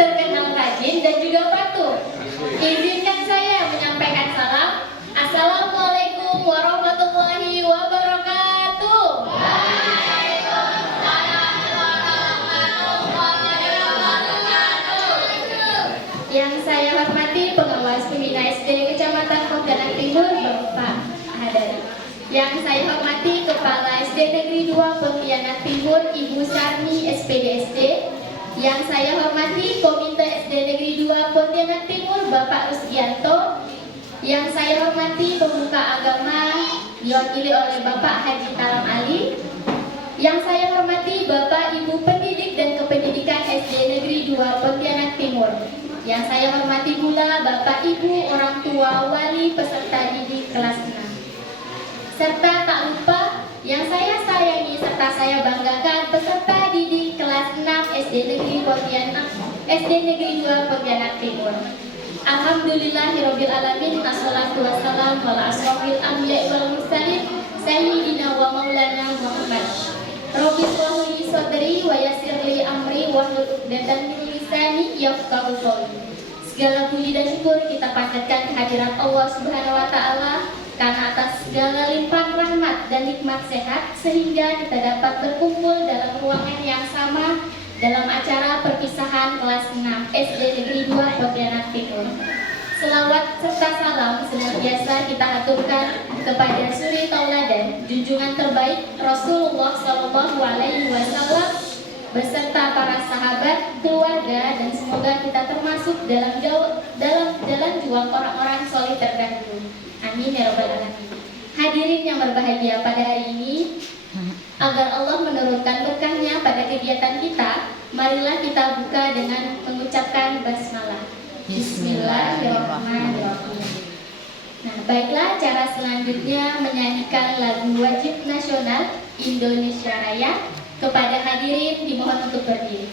terkenal rajin dan juga patuh. Izinkan saya menyampaikan salam. Assalamualaikum warahmatullahi wabarakatuh. Yang saya hormati pengawas pembina SD Kecamatan Pontianak Timur Bapak Hadari. Yang saya hormati Kepala SD Negeri 2 Pontianak Timur Ibu Sarmi SPDSD. Yang saya hormati Komite SD Negeri 2 Pontianak Timur Bapak Rusdianto. Yang saya hormati pemuka agama diwakili oleh Bapak Haji Talam Ali. Yang saya hormati Bapak Ibu Pendidik dan Kependidikan SD Negeri 2 Pontianak Timur. Yang saya hormati pula Bapak Ibu orang tua wali peserta didik kelas 6. Serta tak lupa yang saya sayangi serta saya banggakan peserta didik kelas 6 SD Negeri Pontianak, SD Negeri 2 Pontianak Timur. Alhamdulillahirabbil alamin, assalatu wassalamu ala asrofil anbiya'i wal mursalin sayyidina wa maulana Muhammad. Rabbi shrah li sadri wa yassir li amri wahlul 'uqdatam min lisani yafqahu qawli. Segala puji dan syukur kita panjatkan kehadirat Allah Subhanahu wa taala karena atas segala limpahan rahmat dan nikmat sehat sehingga kita dapat berkumpul dalam ruangan yang sama dalam acara perpisahan kelas 6 SD Negeri 2 Pontianak Timur. Selawat serta salam senantiasa kita aturkan kepada suri tauladan junjungan terbaik Rasulullah Shallallahu Alaihi Wasallam beserta para sahabat, keluarga, dan semoga kita termasuk dalam jalan juang orang-orang soleh terdahulu. Amin ya rabbal alamin. Hadirin yang berbahagia pada hari ini, agar Allah menurunkan berkahnya pada kegiatan kita, marilah kita buka dengan mengucapkan basmalah. Bismillahirrahmanirrahim. Nah, baiklah, cara selanjutnya menyanyikan lagu wajib nasional Indonesia Raya. Kepada hadirin dimohon untuk berdiri.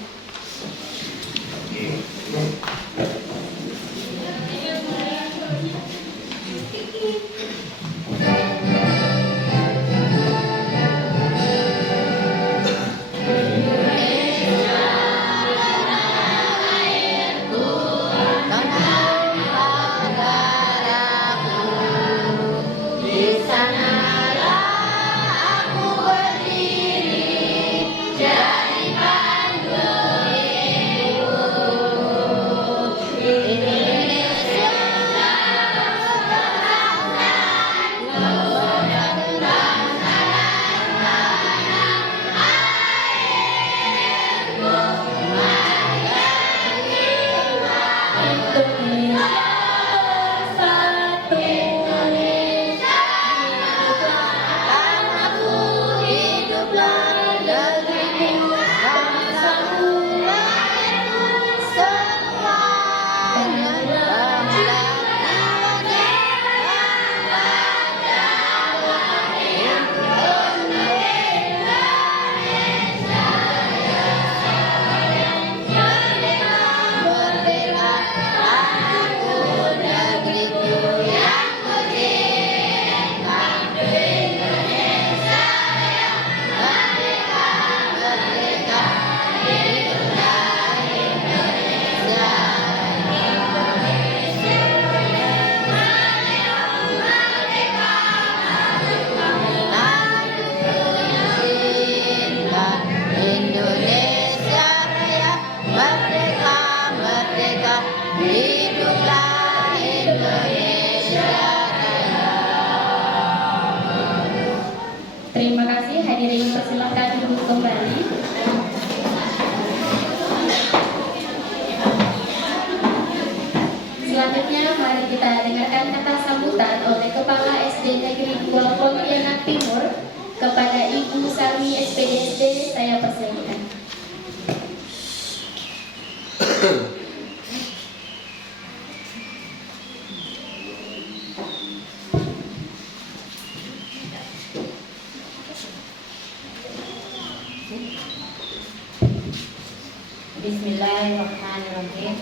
Terima kasih, hadirin persilakan duduk kembali. Selanjutnya mari kita dengarkan kata sambutan oleh Kepala SD Negeri 2 Pontianak Timur kepada Ibu Sarmi SPDSD. Saya persilakan. Bismillahirrahmanirrahim.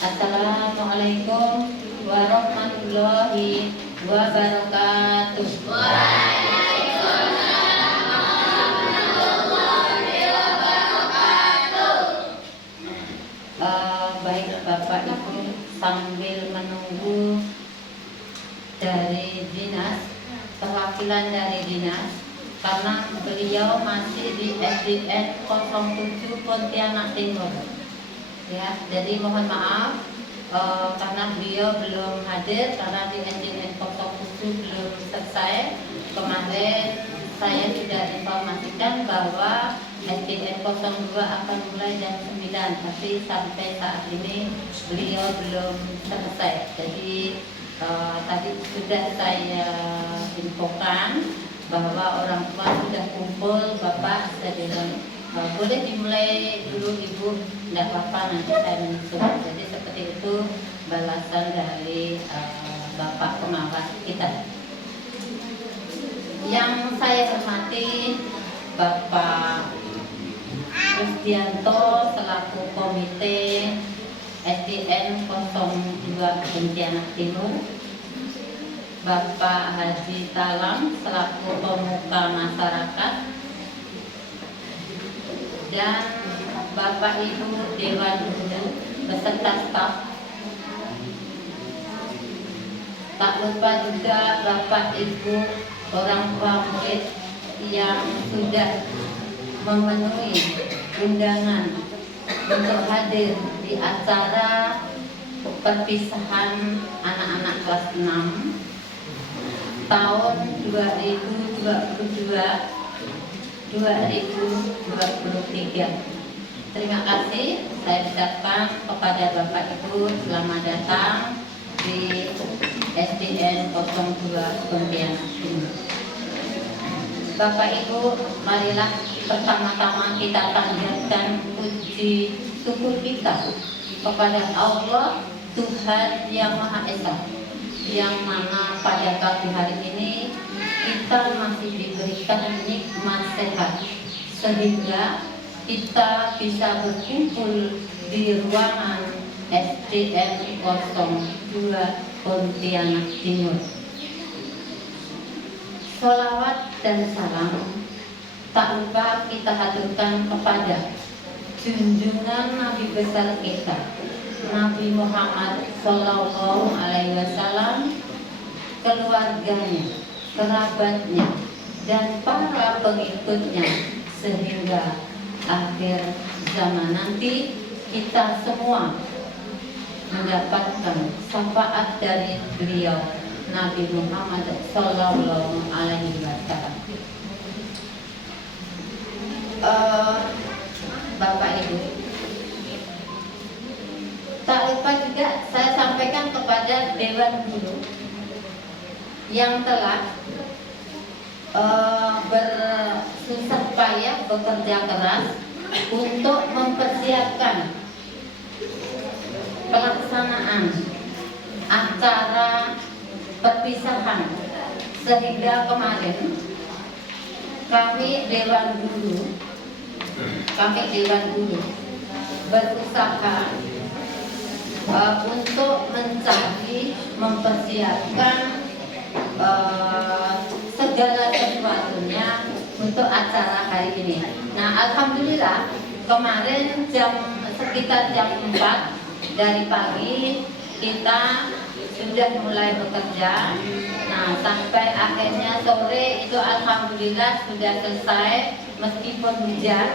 Assalamualaikum warahmatullahi wabarakatuh. Baik Bapak Ibu, sambil menunggu dari dinas, perwakilan dari dinas, karena beliau masih di SDN 07 Pontianak Timur. Ya, jadi mohon maaf karena beliau belum hadir karena di SDN 07 belum selesai. Kemarin saya sudah informasikan bahwa SDN 02 akan mulai jam 9, tapi sampai saat ini beliau belum selesai. Jadi tadi sudah saya infokan bahwa orang tua sudah kumpul, Bapak sedang boleh dimulai dulu Ibu, tidak apa-apa, nanti saya menyusul. Jadi seperti itu balasan dari Bapak pengawas kita. Yang saya hormati Bapak Kristianto selaku komite SDN 02 Pontianak Timur, Bapak Haji Talam selaku pemuka masyarakat, dan Bapak Ibu Dewan Guru beserta staf. Tak lupa juga Bapak Ibu orang tua murid yang sudah memenuhi undangan untuk hadir di acara perpisahan anak-anak kelas 6 tahun 2022-2023. Terima kasih saya ucapkan kepada Bapak Ibu, selamat datang di SDN 02 Pontianak Timur. Bapak Ibu, marilah pertama-tama kita panjatkan puji syukur kita kepada Allah Tuhan Yang Maha Esa, yang mana pada pagi hari ini kita masih diberikan nikmat sehat sehingga kita bisa berkumpul di ruangan SDN 02 Pontianak Timur. Sholawat dan salam tak lupa kita haturkan kepada junjungan Nabi besar kita, Nabi Muhammad Sallallahu Alaihi Wasallam, keluarganya, kerabatnya, dan para pengikutnya, sehingga akhir zaman nanti kita semua mendapatkan syafaat dari beliau Nabi Muhammad Sallallahu Alaihi Wasallam. Bapak Ibu, tak lupa juga saya sampaikan kepada Dewan Guru yang telah bersusah payah bekerja keras untuk mempersiapkan pelaksanaan acara perpisahan, sehingga kemarin kami Dewan Guru berusaha untuk mencari, mempersiapkan segala sesuatunya untuk acara hari ini. Nah, alhamdulillah kemarin sekitar jam 4 dari pagi kita sudah mulai bekerja. Nah, sampai akhirnya sore itu alhamdulillah sudah selesai meskipun hujan.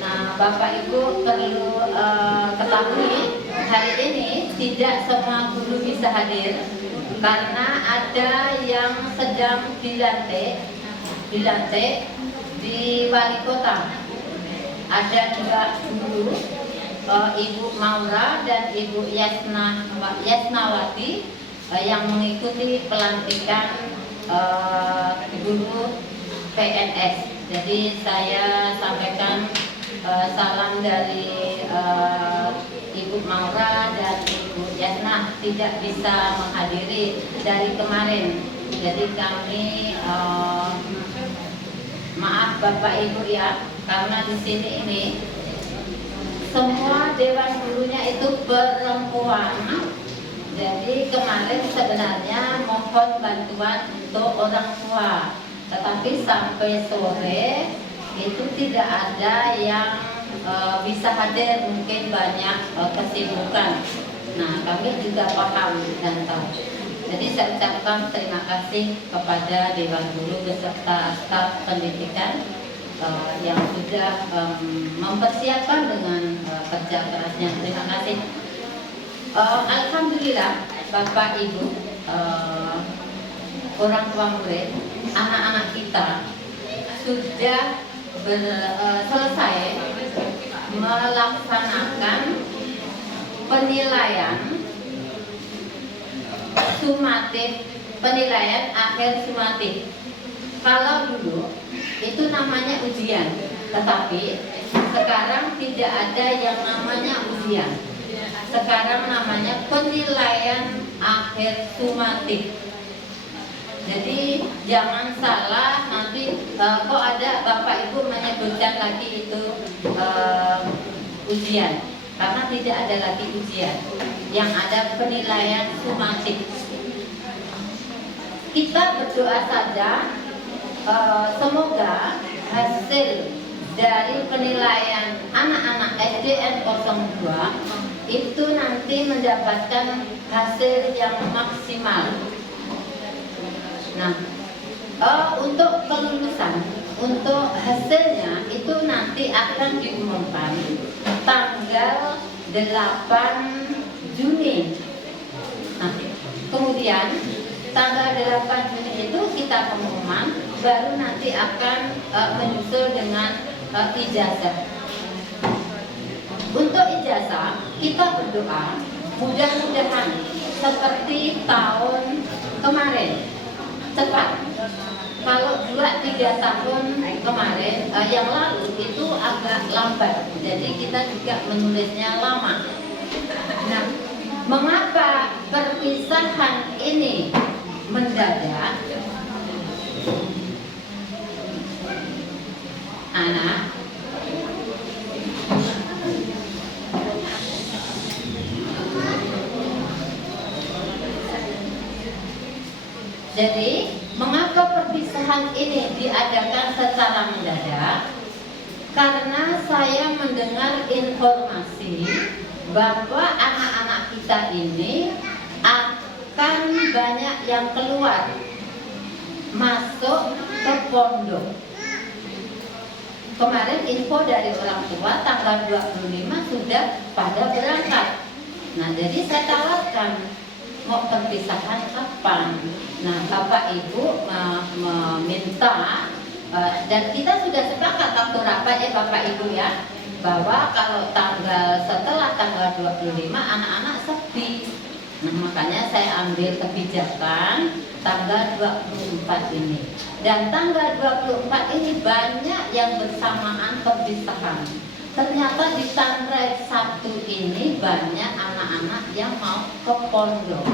Nah, Bapak Ibu perlu ketahui hari ini tidak semua guru bisa hadir karena ada yang sedang dilantik di wali kota. Ada dua guru, Ibu Maura dan Ibu Yasnawati yang mengikuti pelantikan guru PNS. Jadi saya sampaikan salam dari Ibu Maura dan Ibu Yasna tidak bisa menghadiri dari kemarin. Jadi kami maaf Bapak Ibu ya, karena di sini ini semua dewan gurunya itu perempuan. Jadi kemarin sebenarnya mohon bantuan untuk orang tua, tetapi sampai sore itu tidak ada yang bisa hadir mungkin banyak kesibukan. Nah, kami juga paham dan tahu. Jadi saya ucapkan terima kasih kepada Dewan Guru beserta staf pendidikan yang sudah mempersiapkan dengan kerja kerasnya. Terima kasih. Alhamdulillah Bapak Ibu, orang tua murid, anak-anak kita sudah selesai melaksanakan penilaian sumatif, penilaian akhir sumatif. Kalau dulu itu namanya ujian, tetapi sekarang tidak ada yang namanya ujian. Sekarang namanya penilaian akhir sumatif. Jadi jangan salah nanti kok ada Bapak Ibu menyebutkan lagi itu ujian, karena tidak ada lagi ujian, yang ada penilaian sumatif. Kita berdoa saja semoga hasil dari penilaian anak-anak SDN 02 itu nanti mendapatkan hasil yang maksimal. Nah, untuk kelulusan, untuk hasilnya itu nanti akan diumumkan tanggal 8 Juni. Nah, kemudian tanggal 8 Juni itu kita pengumuman, baru nanti akan menyusul dengan ijazah. Untuk ijazah kita berdoa mudah-mudahan seperti tahun kemarin cepat. Kalau 2-3 tahun kemarin yang lalu itu agak lambat, jadi kita juga menulisnya lama. Nah, mengapa perpisahan ini mendadak? Anak, jadi mengapa perpisahan ini diadakan secara mendadak? Karena saya mendengar informasi bahwa anak-anak kita ini akan banyak yang keluar masuk ke pondok. Kemarin info dari orang tua tanggal 25 sudah pada berangkat. Nah, jadi saya tawarkan mau perpisahan kapan. Nah, Bapak Ibu meminta dan kita sudah sepakat waktu rapat ya Bapak Ibu ya, bahwa kalau setelah tanggal 25 anak-anak sepi. Nah, makanya saya ambil kebijakan tanggal 24 ini. Dan tanggal 24 ini banyak yang bersamaan perpisahan. Ternyata di Tangrai 1 ini banyak anak-anak yang mau ke pondok.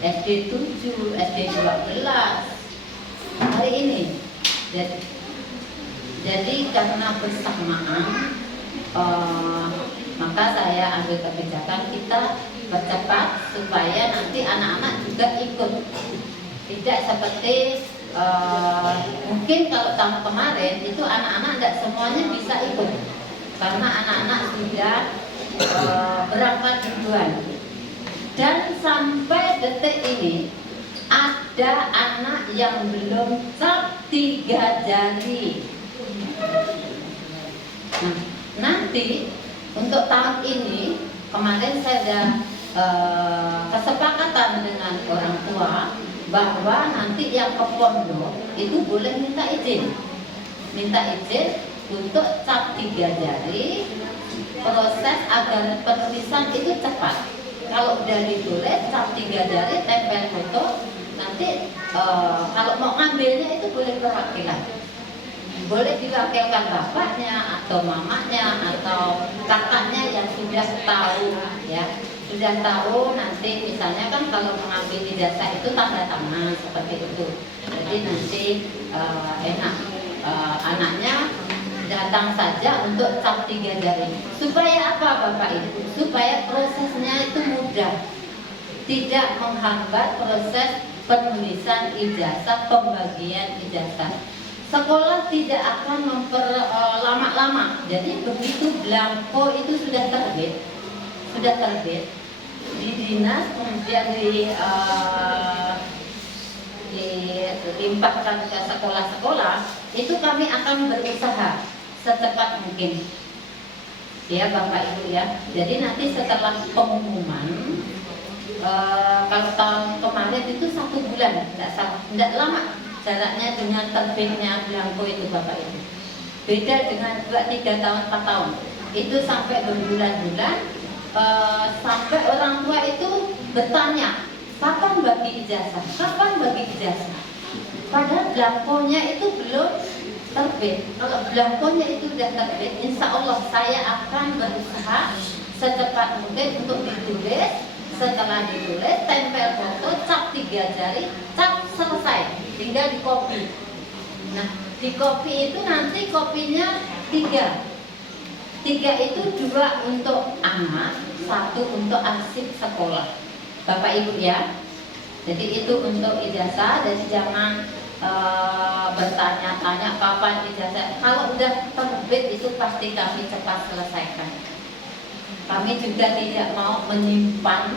SD 7, SD 12 hari ini. Jadi karena bersamaan maka saya ambil kebijakan kita percepat supaya nanti anak-anak juga ikut. Tidak seperti mungkin kalau tahun kemarin itu anak-anak tidak semuanya bisa ikut karena anak-anak sudah berangkat duluan. Dan sampai detik ini ada anak yang belum cap 3 jari. Nah, nanti untuk tahun ini kemarin saya ada kesepakatan dengan orang tua bahwa nanti yang ke pondok itu boleh minta izin untuk cap 3 jari, proses agar penulisan itu cepat. Kalau udah ditulis cap 3 jari, tempel foto, nanti kalau mau ngambilnya itu boleh perwakilan, boleh diwakilkan bapaknya atau mamanya atau kakaknya yang sudah tahu ya. Sudah tahu nanti misalnya kan kalau mengambil ijazah itu tanda tangan seperti itu. Jadi nanti enak anaknya datang saja untuk cap 3 jari. Supaya apa Bapak Ibu? Supaya prosesnya itu mudah, tidak menghambat proses penulisan ijazah, pembagian ijazah. sekolah tidak akan memperlama-lama. Jadi begitu belangko itu sudah terbit di dinas, kemudian dilimpahkan ke sekolah-sekolah, itu kami akan berusaha secepat mungkin. Ya Bapak Ibu ya. Jadi nanti setelah pengumuman, kalau tahun kemarin itu 1 bulan, tidak lama jaraknya dengan terbitnya belangko itu Bapak Ibu. Beda dengan 2, 3 tahun, 4 tahun. Itu sampai berbulan-bulan, sampai orang tua itu bertanya, kapan bagi ijazah? Kapan bagi ijazah? Padahal belangkonya itu belum terbit. Kalau belangkonya itu sudah terbit, insya Allah saya akan berusaha secepat mungkin untuk ditulis. Setelah ditulis, tempel foto, cap 3 jari, cap selesai, tinggal di copy. Nah, di copy itu nanti kopinya 3 itu 2 untuk anak, 1 untuk arsip sekolah. Bapak Ibu ya. Jadi itu untuk ijazah. Jadi jangan bertanya-tanya kapan ijazah. Kalau udah terbit itu pasti kami cepat selesaikan. Kami juga tidak mau menyimpan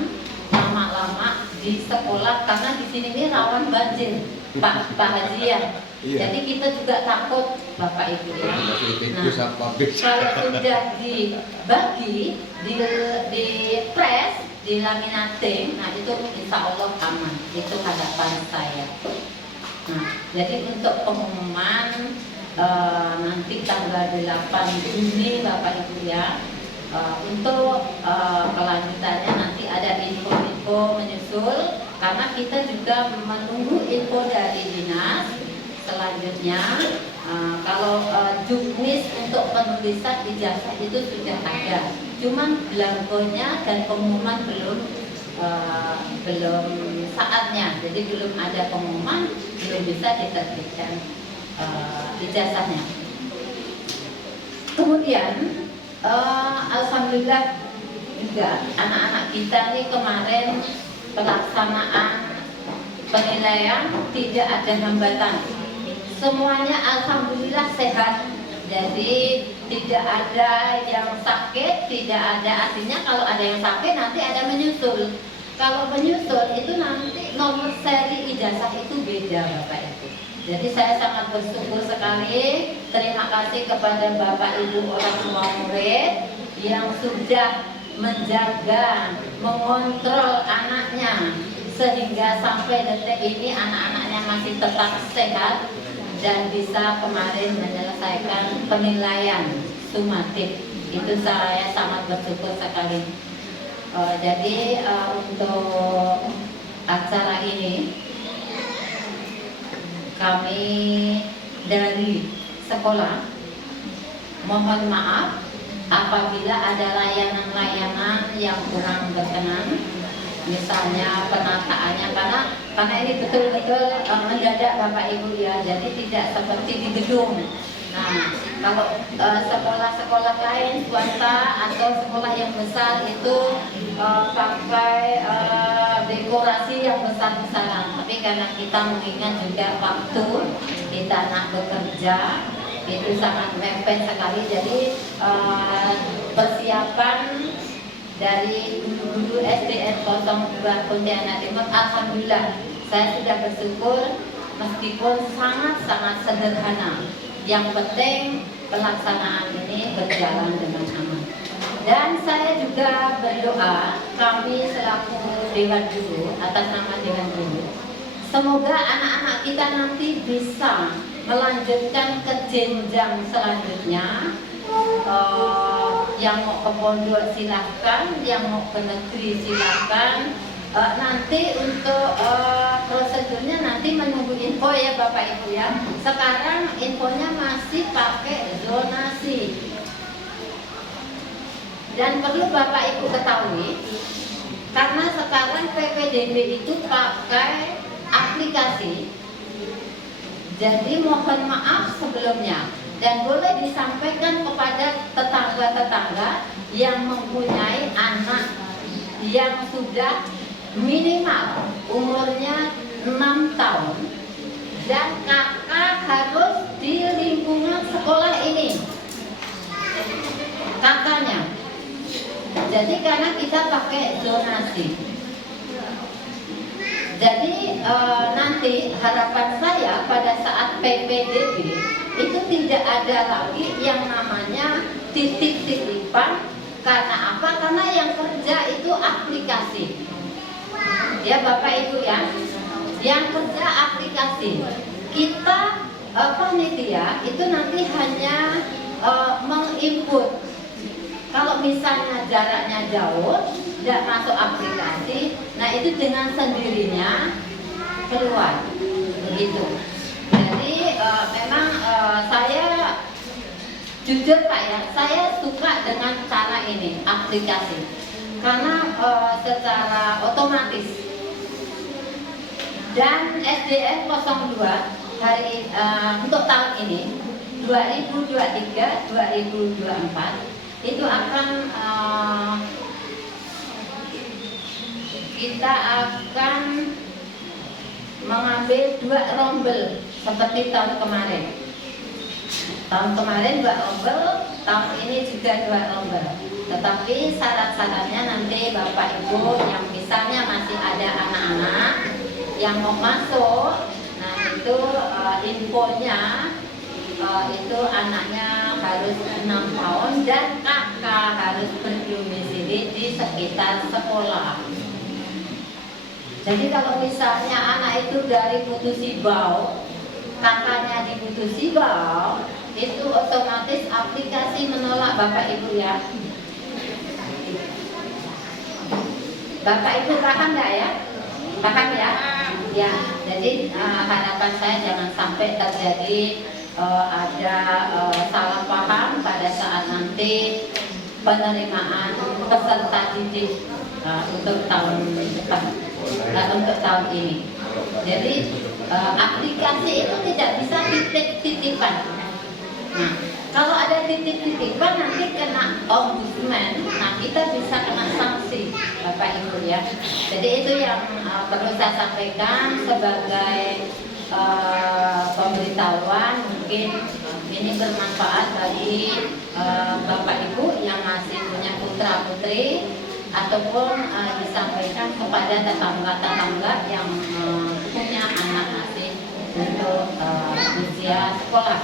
lama-lama di sekolah karena di sini ini rawan banjir, Pak Haji ya. Iya. Jadi kita juga takut Bapak Ibu ya. Nah, kalau sudah dibagi, di press, di laminating, nah itu insya Allah aman. Itu harapan saya. Nah, jadi untuk pengumuman nanti tanggal 8 Juni Bapak Ibu ya. Untuk kelanjutannya nanti ada info-info menyusul karena kita juga menunggu info dari dinas. Selanjutnya kalau juknis untuk penulisan ijazah itu sudah ada, cuman belangkonya dan pengumuman belum saatnya, jadi belum ada pengumuman, belum bisa diterbitkan ijazahnya. Kemudian alhamdulillah juga anak-anak kita nih kemarin pelaksanaan penilaian tidak ada hambatan. Semuanya alhamdulillah sehat. Jadi tidak ada yang sakit, tidak ada, artinya kalau ada yang sakit nanti ada menyusul. Kalau menyusul itu nanti nomor seri ijazah itu beda Bapak Ibu. Jadi saya sangat bersyukur sekali. Terima kasih kepada Bapak Ibu orang tua murid yang sudah menjaga, mengontrol anaknya sehingga sampai detik ini anak-anaknya masih tetap sehat dan bisa kemarin menyelesaikan penilaian sumatif. Itu saya sangat bersyukur sekali. Jadi untuk acara ini kami dari sekolah mohon maaf apabila ada layanan-layanan yang kurang berkenan, misalnya penataannya, karena ini betul-betul mendadak Bapak Ibu ya, jadi tidak seperti di gedung. Nah, kalau sekolah-sekolah lain swasta atau sekolah yang besar itu pakai dekorasi yang besar-besaran, tapi karena kita mengingat juga waktu kita nak bekerja itu sangat mepet sekali, jadi persiapan dari guru SDN 02 Pontianak Timur, alhamdulillah saya sudah bersyukur meskipun sangat-sangat sederhana. Yang penting pelaksanaan ini berjalan dengan aman. Dan saya juga berdoa, kami selaku Dewan Guru, atas nama Dewan Guru, semoga anak-anak kita nanti bisa melanjutkan ke jenjang selanjutnya. Yang mau ke pondok silahkan, yang mau ke negeri silahkan. Nanti untuk prosedurnya nanti menunggu info ya Bapak Ibu ya. Sekarang infonya masih pakai zonasi. Dan perlu Bapak Ibu ketahui, karena sekarang PPDB itu pakai aplikasi. Jadi mohon maaf sebelumnya. Dan boleh disampaikan kepada tetangga-tetangga yang mempunyai anak yang sudah minimal umurnya 6 tahun dan kakak harus di lingkungan sekolah ini, katanya. Jadi karena kita pakai zonasi, jadi nanti harapan saya pada saat PPDB itu tidak ada lagi yang namanya titip-titipan. Karena apa? Karena yang kerja itu aplikasi. Ya Bapak Ibu ya, yang kerja aplikasi. Kita panitia itu nanti hanya menginput. Kalau misalnya jaraknya jauh, tidak masuk aplikasi, nah itu dengan sendirinya keluar, begitu. Jadi memang saya jujur Pak ya, saya suka dengan cara ini aplikasi, karena secara otomatis. Dan SDN 02 hari untuk tahun ini 2023-2024 itu akan kita akan mengambil 2 rombel seperti tahun kemarin. Tahun kemarin 2 rombel, tahun ini juga 2 rombel. Tetapi syarat-syaratnya nanti Bapak Ibu yang misalnya masih ada anak-anak yang mau masuk, nah itu infonya itu anaknya harus 6 tahun dan kakak harus berdomisili di sekitar sekolah. Jadi kalau misalnya anak itu dari Putu Sibau, kakaknya di Putu Sibau, itu otomatis aplikasi menolak Bapak Ibu ya. Bapak Ibu paham nggak ya? Paham ya? Ya, jadi harapan saya jangan sampai terjadi ada salah paham pada saat nanti penerimaan peserta didik untuk tahun depan, untuk tahun ini. Jadi aplikasi itu tidak bisa titip-titipan. Nah, kalau ada titip-titipan nanti kena ombudsman, nah kita bisa kena sanksi Bapak Ibu ya. Jadi itu yang perlu saya sampaikan sebagai pemberitahuan, mungkin ini bermanfaat bagi Bapak Ibu yang masih punya putra putri ataupun disampaikan kepada tetangga-tetangga yang punya anak masih untuk usia sekolah.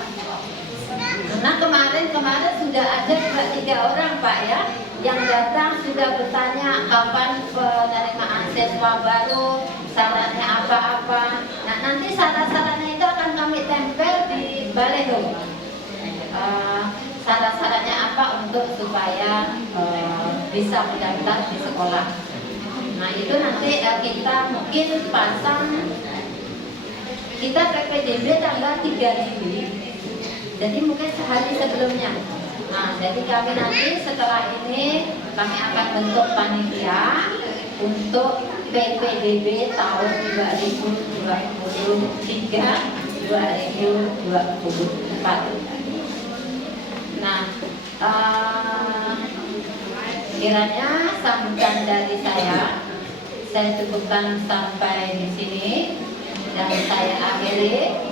Nah kemarin sudah ada 2-3 orang Pak ya yang datang sudah bertanya kapan penerimaan siswa baru, syaratnya apa-apa. Nah nanti syarat-syaratnya itu akan kami tempel di baleho. Syarat-syaratnya apa untuk supaya bisa mendaftar di sekolah. Nah itu nanti kita mungkin pasang, kita PPDB tanggal 3 Juli. Jadi mungkin sehari sebelumnya. Nah, jadi kami nanti setelah ini kami akan bentuk panitia untuk PPDB tahun 2023-2024. Nah, kiranya sambutan dari saya cukupkan sampai di sini dan saya akhiri.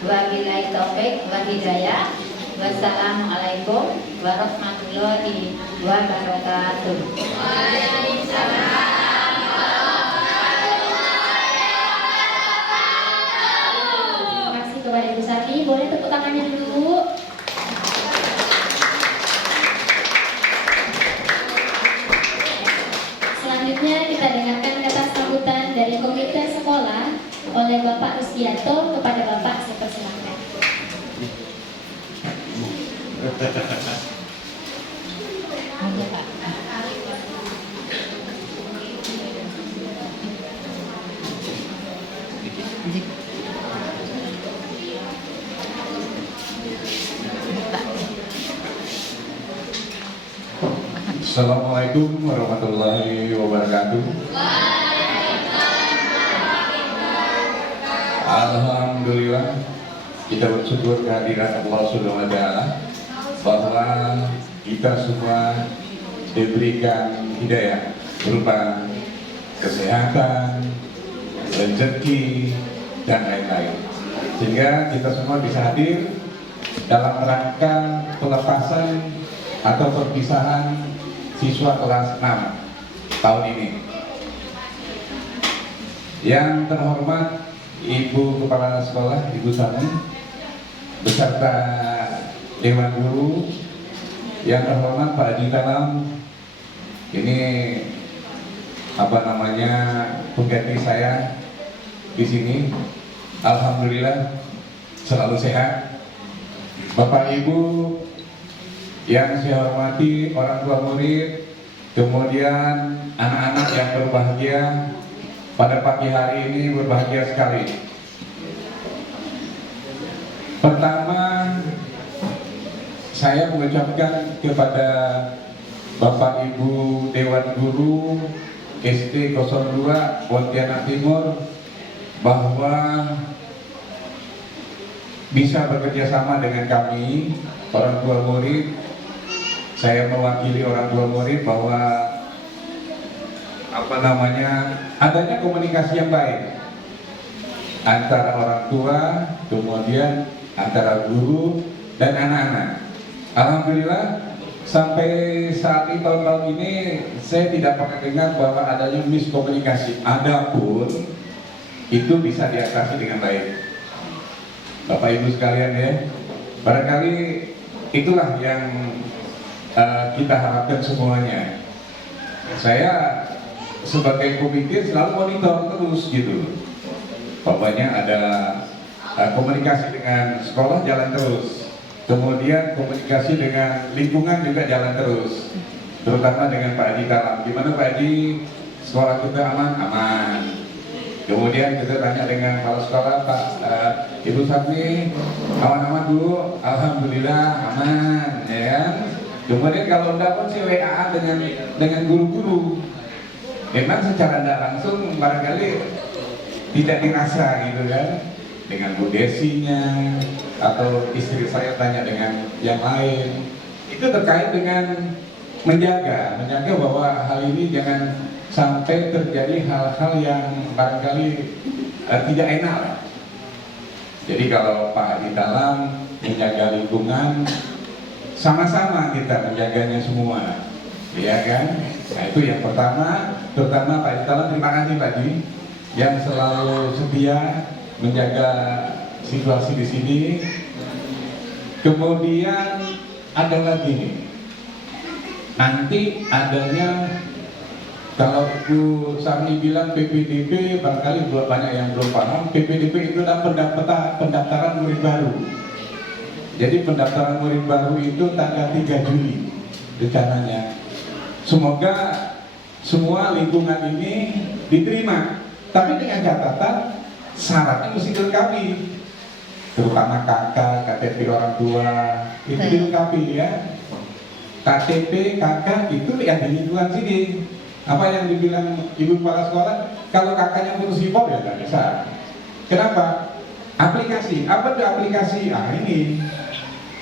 Wabillahi taufik wa hidayah. Wassalamualaikum warahmatullahi wabarakatuh. Waalaikumsalam warahmatullahi wabarakatuh. Terima kasih kepada Ibu Sati. Boleh tepuk tangannya dulu. Selanjutnya kita dengarkan kata sambutan dari komite sekolah oleh Bapak Rusdianto. Kepada Bapak saya persilakan. Assalamualaikum warahmatullahi wabarakatuh. Alhamdulillah, kita bersyukur kehadiran Allah Subhanahu wa Ta'ala bahwa kita semua diberikan hidayah berupa kesehatan, rezeki, dan lain-lain. sehingga kita semua bisa hadir dalam rangka pelepasan atau perpisahan siswa kelas 6 tahun ini. Yang terhormat Ibu Kepala Sekolah, Ibu Sani, beserta Dewan Guru, yang terhormat Pak Haji Kalam, ini pengganti saya di sini. Alhamdulillah selalu sehat. Bapak Ibu yang saya hormati, orang tua murid, kemudian anak-anak yang berbahagia pada pagi hari ini, berbahagia sekali. Pertama, saya mengucapkan kepada Bapak Ibu Dewan Guru SD 02 Pontianak Timur bahwa bisa bekerja sama dengan kami, orang tua murid. Saya mewakili orang tua murid bahwa adanya komunikasi yang baik antara orang tua, kemudian antara guru dan anak-anak. Alhamdulillah sampai saat ini, tahun-tahun ini, saya tidak pernah dengar bahwa adanya miskomunikasi. Adapun itu bisa diatasi dengan baik. Bapak Ibu sekalian ya, barangkali itulah yang kita harapkan semuanya. Saya sebagai komite selalu monitor terus gitu. Pokoknya ada komunikasi dengan sekolah jalan terus, kemudian komunikasi dengan lingkungan juga jalan terus, terutama dengan Pak Haji Kalam. Gimana Pak Haji, sekolah kita aman? Aman. Kemudian kita tanya dengan kepala sekolah, Pak Ibu Sapni, aman-aman dulu? Alhamdulillah aman, ya. Kemudian kalau dapat si WA dengan guru-guru, memang secara tidak langsung barangkali tidak dirasa gitu kan, dengan Bu Desinya atau istri saya tanya dengan yang lain. Itu terkait dengan menjaga bahwa hal ini jangan sampai terjadi hal-hal yang barangkali tidak enak. Jadi kalau Pak Haji Kalam menjaga lingkungan, sama-sama kita menjaganya semua, ya kan? Nah itu yang pertama, terutama Pak Haji Kalam, terima kasih Pak Haji yang selalu setia menjaga situasi di sini. Kemudian ada lagi nih, nanti adanya, kalau Bu Sami bilang PPDB, barangkali banyak yang belum paham. PPDB itu adalah pendaftaran murid baru. Jadi pendaftaran murid baru itu tanggal 3 Juli rencananya. Semoga semua lingkungan ini diterima. Tapi dengan catatan syaratnya mesti dilengkapi, terutama KK, KTP orang tua itu dilengkapi ya. KTP, KK itu yang di lingkungan sini. Apa yang dibilang Ibu Kepala Sekolah, kalau kakaknya putus hipor ya nggak bisa. Kenapa? Aplikasi, apa itu aplikasi? Ah ini,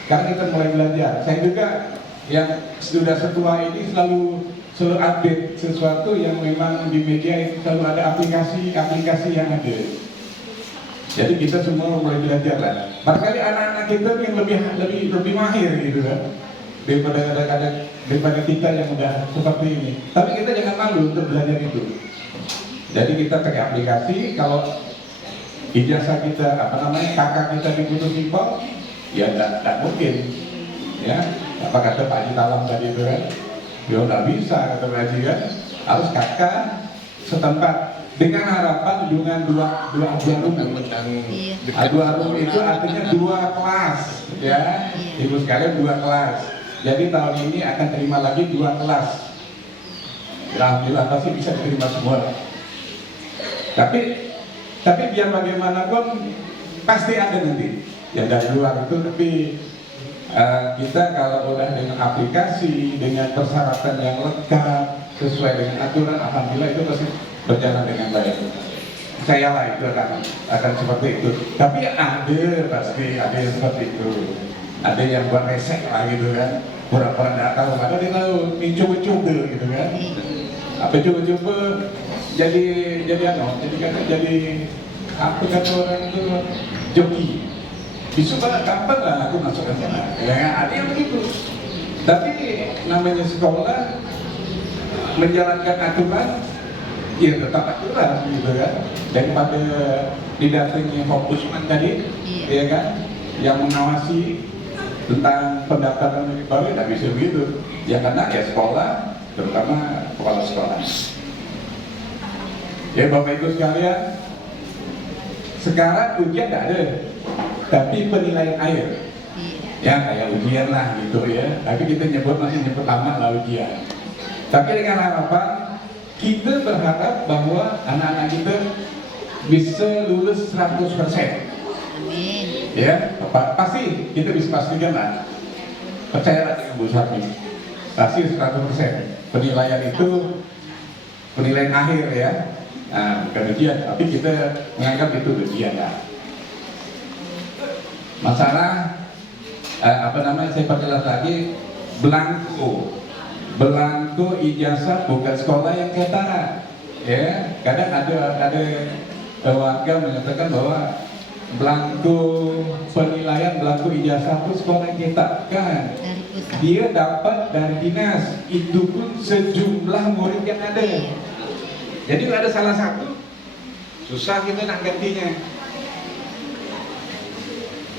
karena kita mulai belajar. Saya juga yang sudah setua ini selalu update sesuatu yang memang di media itu selalu ada aplikasi yang ada. Jadi kita semua mulai belajar lah. Barangkali anak-anak kita yang lebih mahir gitu kan, daripada kita yang udah seperti ini. Tapi kita jangan malu untuk belajar itu. Jadi kita pakai aplikasi. Kalau ijazah kita kakak kita diputus impor, ya tidak mungkin. Ya, apa kata Pak Haji Kalam tadi itu kan? Ya nggak bisa kata Pak Haji kan. Harus kakak setempat. Dengan harapan dengan dua alum. Dua alum itu artinya 2 kelas, ya. Ibu sekalian 2 kelas. Jadi tahun ini akan terima lagi 2 kelas. Alhamdulillah pasti bisa diterima semua. Tapi biar bagaimanapun pasti ada nanti yang dari luar itu. Tapi kita kalau udah dengan aplikasi, dengan persyaratan yang lengkap sesuai dengan aturan, alhamdulillah itu pasti berjalan dengan baik. Saya lah itu akan seperti itu. Tapi pasti ada yang seperti itu. Ada yang buat resek lah gitu kan, pura-pura nggak tahu, padahal dia tahu, coba-coba gitu kan. Apa coba-coba jadi apa kata orang itu, joki. Besok gampang lah aku masuk ke sana. Ya, ada yang begitu. Tapi namanya sekolah menjalankan aturan, ya tetap aturan gitu kan. Daripada didatangi ombudsman tadi, ya kan, yang mengawasi tentang pendaftaran yang baru, tidak bisa begitu. Ya karena ya sekolah, terutama kepala sekolah. Ya Bapak Ibu sekalian, sekarang ujian tidak ada, tapi penilaian akhir. Ya kayak ujian lah gitu ya. Tapi kita masih nyebut lama lah ujian. Tapi dengan harapan kita berharap bahwa anak-anak kita bisa lulus 100%. Amin. Ya, pasti kita bisa pastikan lah. Percayalah dengan Bu Sarmi. Pasti 100%. Penilaian itu penilaian akhir ya. Nah, bukan ujian, tapi kita menganggap itu ujian ya. Masalah saya perjelas lagi, belangko ijazah bukan sekolah yang ketara. Ya, kadang ada warga menyatakan bahwa belangko penilaian, belangko ijazah itu sekolah yang ketara kan. Dia dapat dari dinas, itu pun sejumlah murid yang ada. Jadi kalau ada salah satu, susah kita nak gantinya.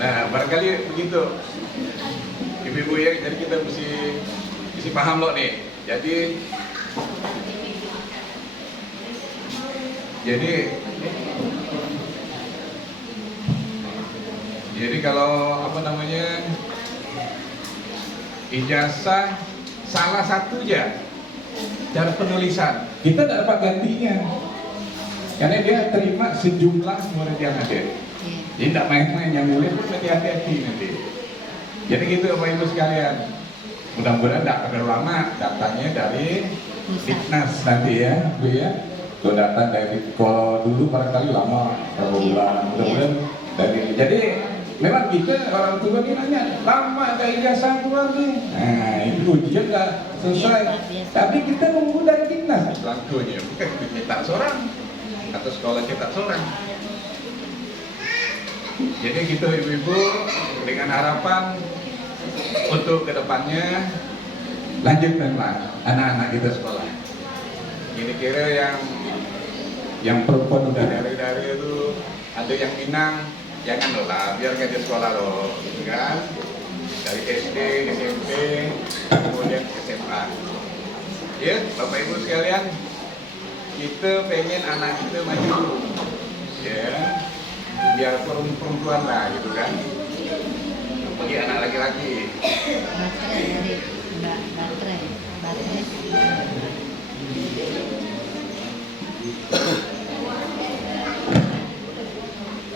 Nah, barangkali begitu, ibu-ibu ya. Jadi kita mesti paham loh nih. Jadi kalau ijazah salah satu aja cara penulisan, kita tidak dapat gantinya karena dia terima sejumlah murid yang ada. Jadi tidak main-main, yang nulis pun mesti hati-hati nanti. Jadi gitu Bapak Ibu sekalian, mudah-mudahan tidak terlalu lama datangnya dari Diknas nanti ya Bu ya. Kalau datang kalau dulu barangkali lama berapa bulan, mudah-mudahan dari. Jadi memang kita orang tua ini nanya, lama gak ijazah keluar nih. Nah itu ujian gak selesai. Tapi kita nunggu dari Diknas. Belangkonya bukan cetak seorang atau sekolah cetak seorang. Jadi gitu ibu-ibu, dengan harapan untuk kedepannya lanjutkanlah anak-anak kita sekolah. Ini kira yang perempuan udah dari itu, ada yang Minang, jangan lah, biar dia sekolah loh, gitu kan? Dari SD, SMP, kemudian SMA. Ya, Bapak Ibu sekalian, kita pengen anak kita maju, ya, biar perempuan lah, gitu kan? Bagi anak laki-laki. Baterai.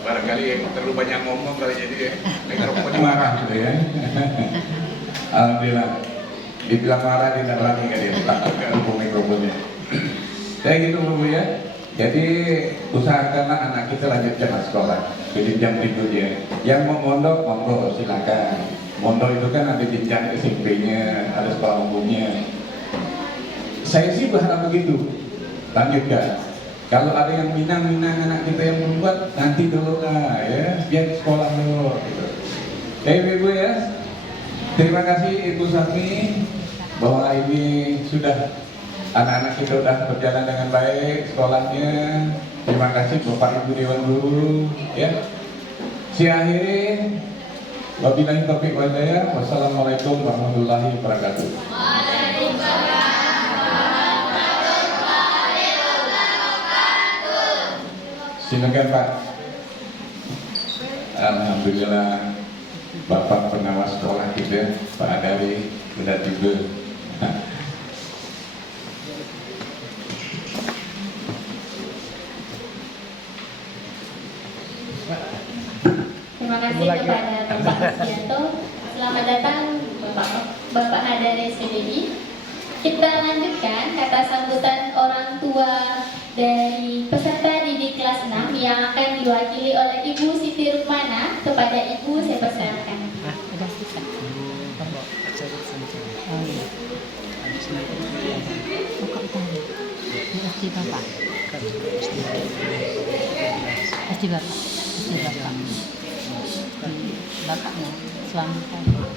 Barangkali terlalu banyak ngomong kali jadi ya, mikrofonnya marah gitu ya. Alhamdulillah, dibilang marah dia tidak berani kan dia, takut ke mikrofonnya. Kayak gitu Bu ya. Jadi usahakanlah anak kita lanjutkan sekolah ke jenjang berikutnya. Yang mau mondok, monggo silakan. Mondok itu kan ada jenjang SMP-nya, ada sekolah umumnya. Saya sih berharap begitu. Lanjutkan. Kalau ada yang minang anak kita yang membuat, nanti dulu lah ya, biar sekolah dulu. Gitu. Ibu ya, terima kasih Ibu Sarmi bahwa ini sudah anak-anak kita sudah berjalan dengan baik sekolahnya. Terima kasih Bapak Ibu Dewan Guru ya. Saya akhiri, wabillahi taufiq wal hidayah. Wassalamualaikum warahmatullahi wabarakatuh. Silakan Pak. Alhamdulillah Bapak pengawas sekolah kita Pak Adari sudah tiba. Terima kasih kepada Bapak Susianto. Selamat datang Bapak Hadari SPDI. Kita lanjutkan kata sambutan orang tua dari peserta didik kelas 6 yang akan diwakili oleh Ibu Siti Rukmana. Kepada Ibu saya persilakan. Udah bisa. Oh iya. Buka utama. Ini Bapak. Pasti bapak. Bapaknya, suami saya.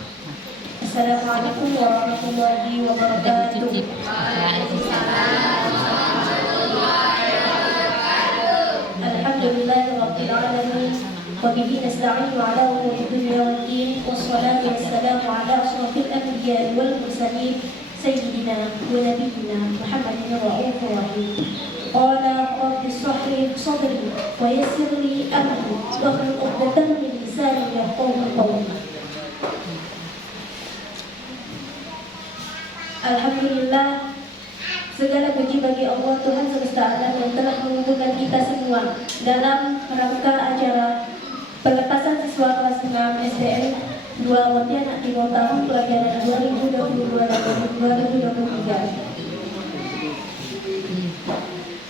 Assalamualaikum warahmatullahi wabarakatuh. Alhamdulillahirabbil alamin. Wa bihi nasta'inu ala umuri dunya waddin. Wassalatu wassalamu ala asyrafil anbiya'i wal mursalin sayyidina wa nabiyyina Muhammadin ra'ufur rahim. Qala rabbi ishrah li sadri wa yassir li amri wahlul 'uqdatam min lisani yafqahu qawli. Alhamdulillah, segala puji bagi Allah Tuhan semesta alam yang telah mengumpulkan kita semua dalam rangka acara pelepasan siswa kelas 6 SDN 2 Pontianak Timur tahun pelajaran 2022-2023.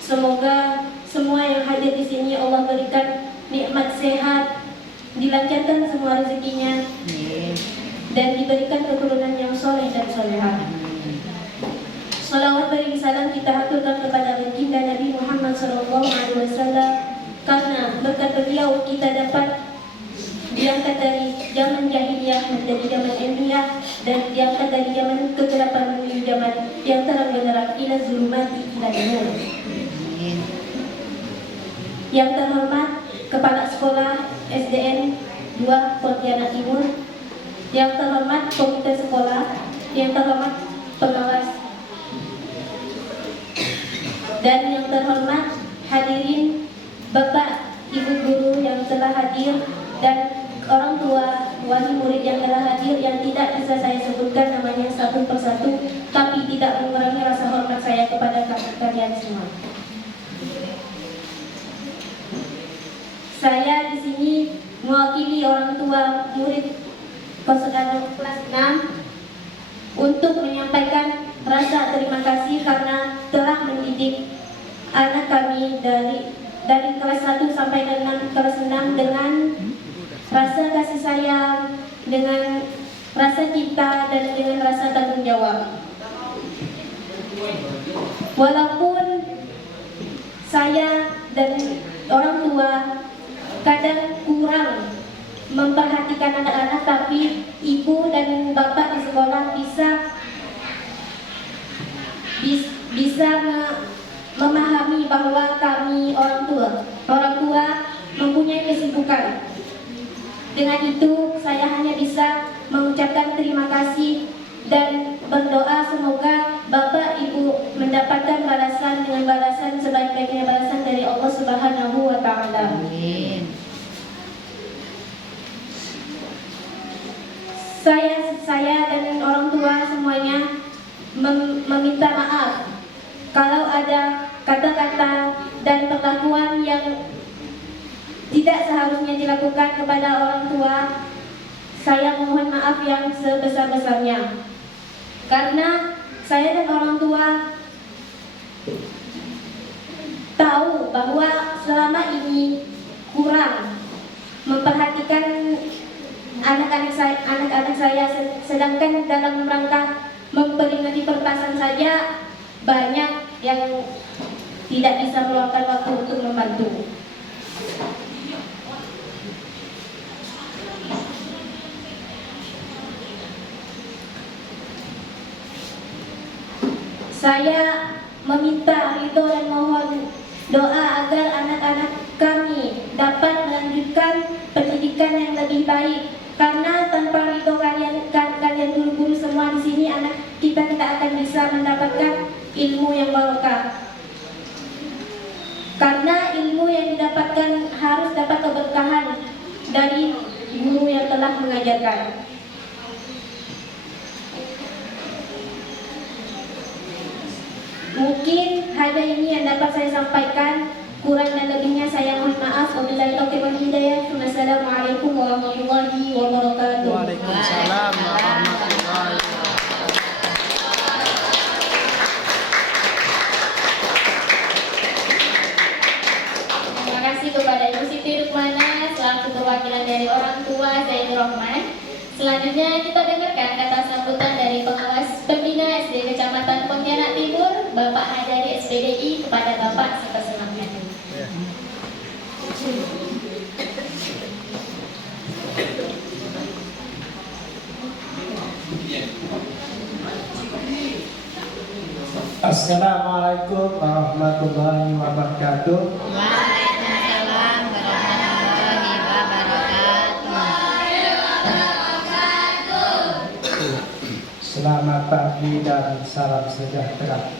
Semoga semua yang hadir di sini Allah berikan nikmat sehat, dilancarkan semua rezekinya, dan diberikan keturunan yang soleh dan solehah. Salawat beri salam kita haturkan kepada baginda Nabi Muhammad SAW, karena berkat beliau kita dapat diangkat dari zaman jahiliyah menjadi zaman ilmiah, dan diangkat dari zaman kegelapan menuju zaman yang terang benderang ila zulumati ila nur. Yang terhormat Kepala Sekolah SDN 2 Pontianak Timur, yang terhormat komite sekolah, yang terhormat pengawas, dan yang terhormat hadirin Bapak Ibu guru yang telah hadir, dan orang tua wali murid yang telah hadir yang tidak bisa saya sebutkan namanya satu persatu, tapi tidak mengurangi rasa hormat saya kepada kalian semua. Saya di sini mewakili orang tua murid kelas 6 untuk menyampaikan rasa terima kasih karena telah mendidik anak kami dari kelas 1 sampai dengan kelas 6 dengan rasa kasih sayang, dengan rasa cinta, dan dengan rasa tanggung jawab. Walaupun saya dan orang tua kadang kurang memperhatikan anak-anak, tapi ibu dan bapak di sekolah bisa memahami bahwa kami orang tua mempunyai kesibukan. Dengan itu saya hanya bisa mengucapkan terima kasih dan berdoa semoga bapak ibu mendapatkan balasan dengan balasan sebaik-baiknya balasan dari Allah Subhanahu wa Ta'ala. Amin. Saya dan orang tua semuanya meminta maaf kalau ada kata-kata dan perlakuan yang tidak seharusnya dilakukan kepada orang tua. Saya mohon maaf yang sebesar-besarnya, karena saya dan orang tua tahu bahwa selama ini kurang memperhatikan anak-anak saya, sedangkan dalam rangka memperingati perpasan saja banyak yang tidak bisa meluangkan waktu untuk membantu. Saya meminta ridho dan mohon doa agar anak-anak kami dapat melanjutkan pendidikan yang lebih baik, karena tanpa ridho kalian guru-guru semua di sini, anak kita tidak akan bisa mendapatkan ilmu yang barokah. Karena ilmu yang didapatkan harus dapat keberkahan dari guru yang telah mengajarkan. Mungkin hanya ini yang dapat saya sampaikan. Kurang dan lebihnya saya mohon maaf. Wabillahi taufiq wal hidayah. Wassalamualaikum warahmatullahi wabarakatuh. Waalaikumsalam warahmatullahi wabarakatuh. Terima kasih kepada Ibu Siti Rukmana selaku perwakilan dari orang tua Zainur Rahman. Selanjutnya kita dengarkan kata sambutan dari pengawas pembina SD Kecamatan Pontianak Timur, Bapak Hadari SPDI, kepada Bapak sepersenangnya. Assalamualaikum warahmatullahi wabarakatuh. Waalaikumsalam warahmatullahi wabarakatuh. Selamat pagi dan salam sejahtera.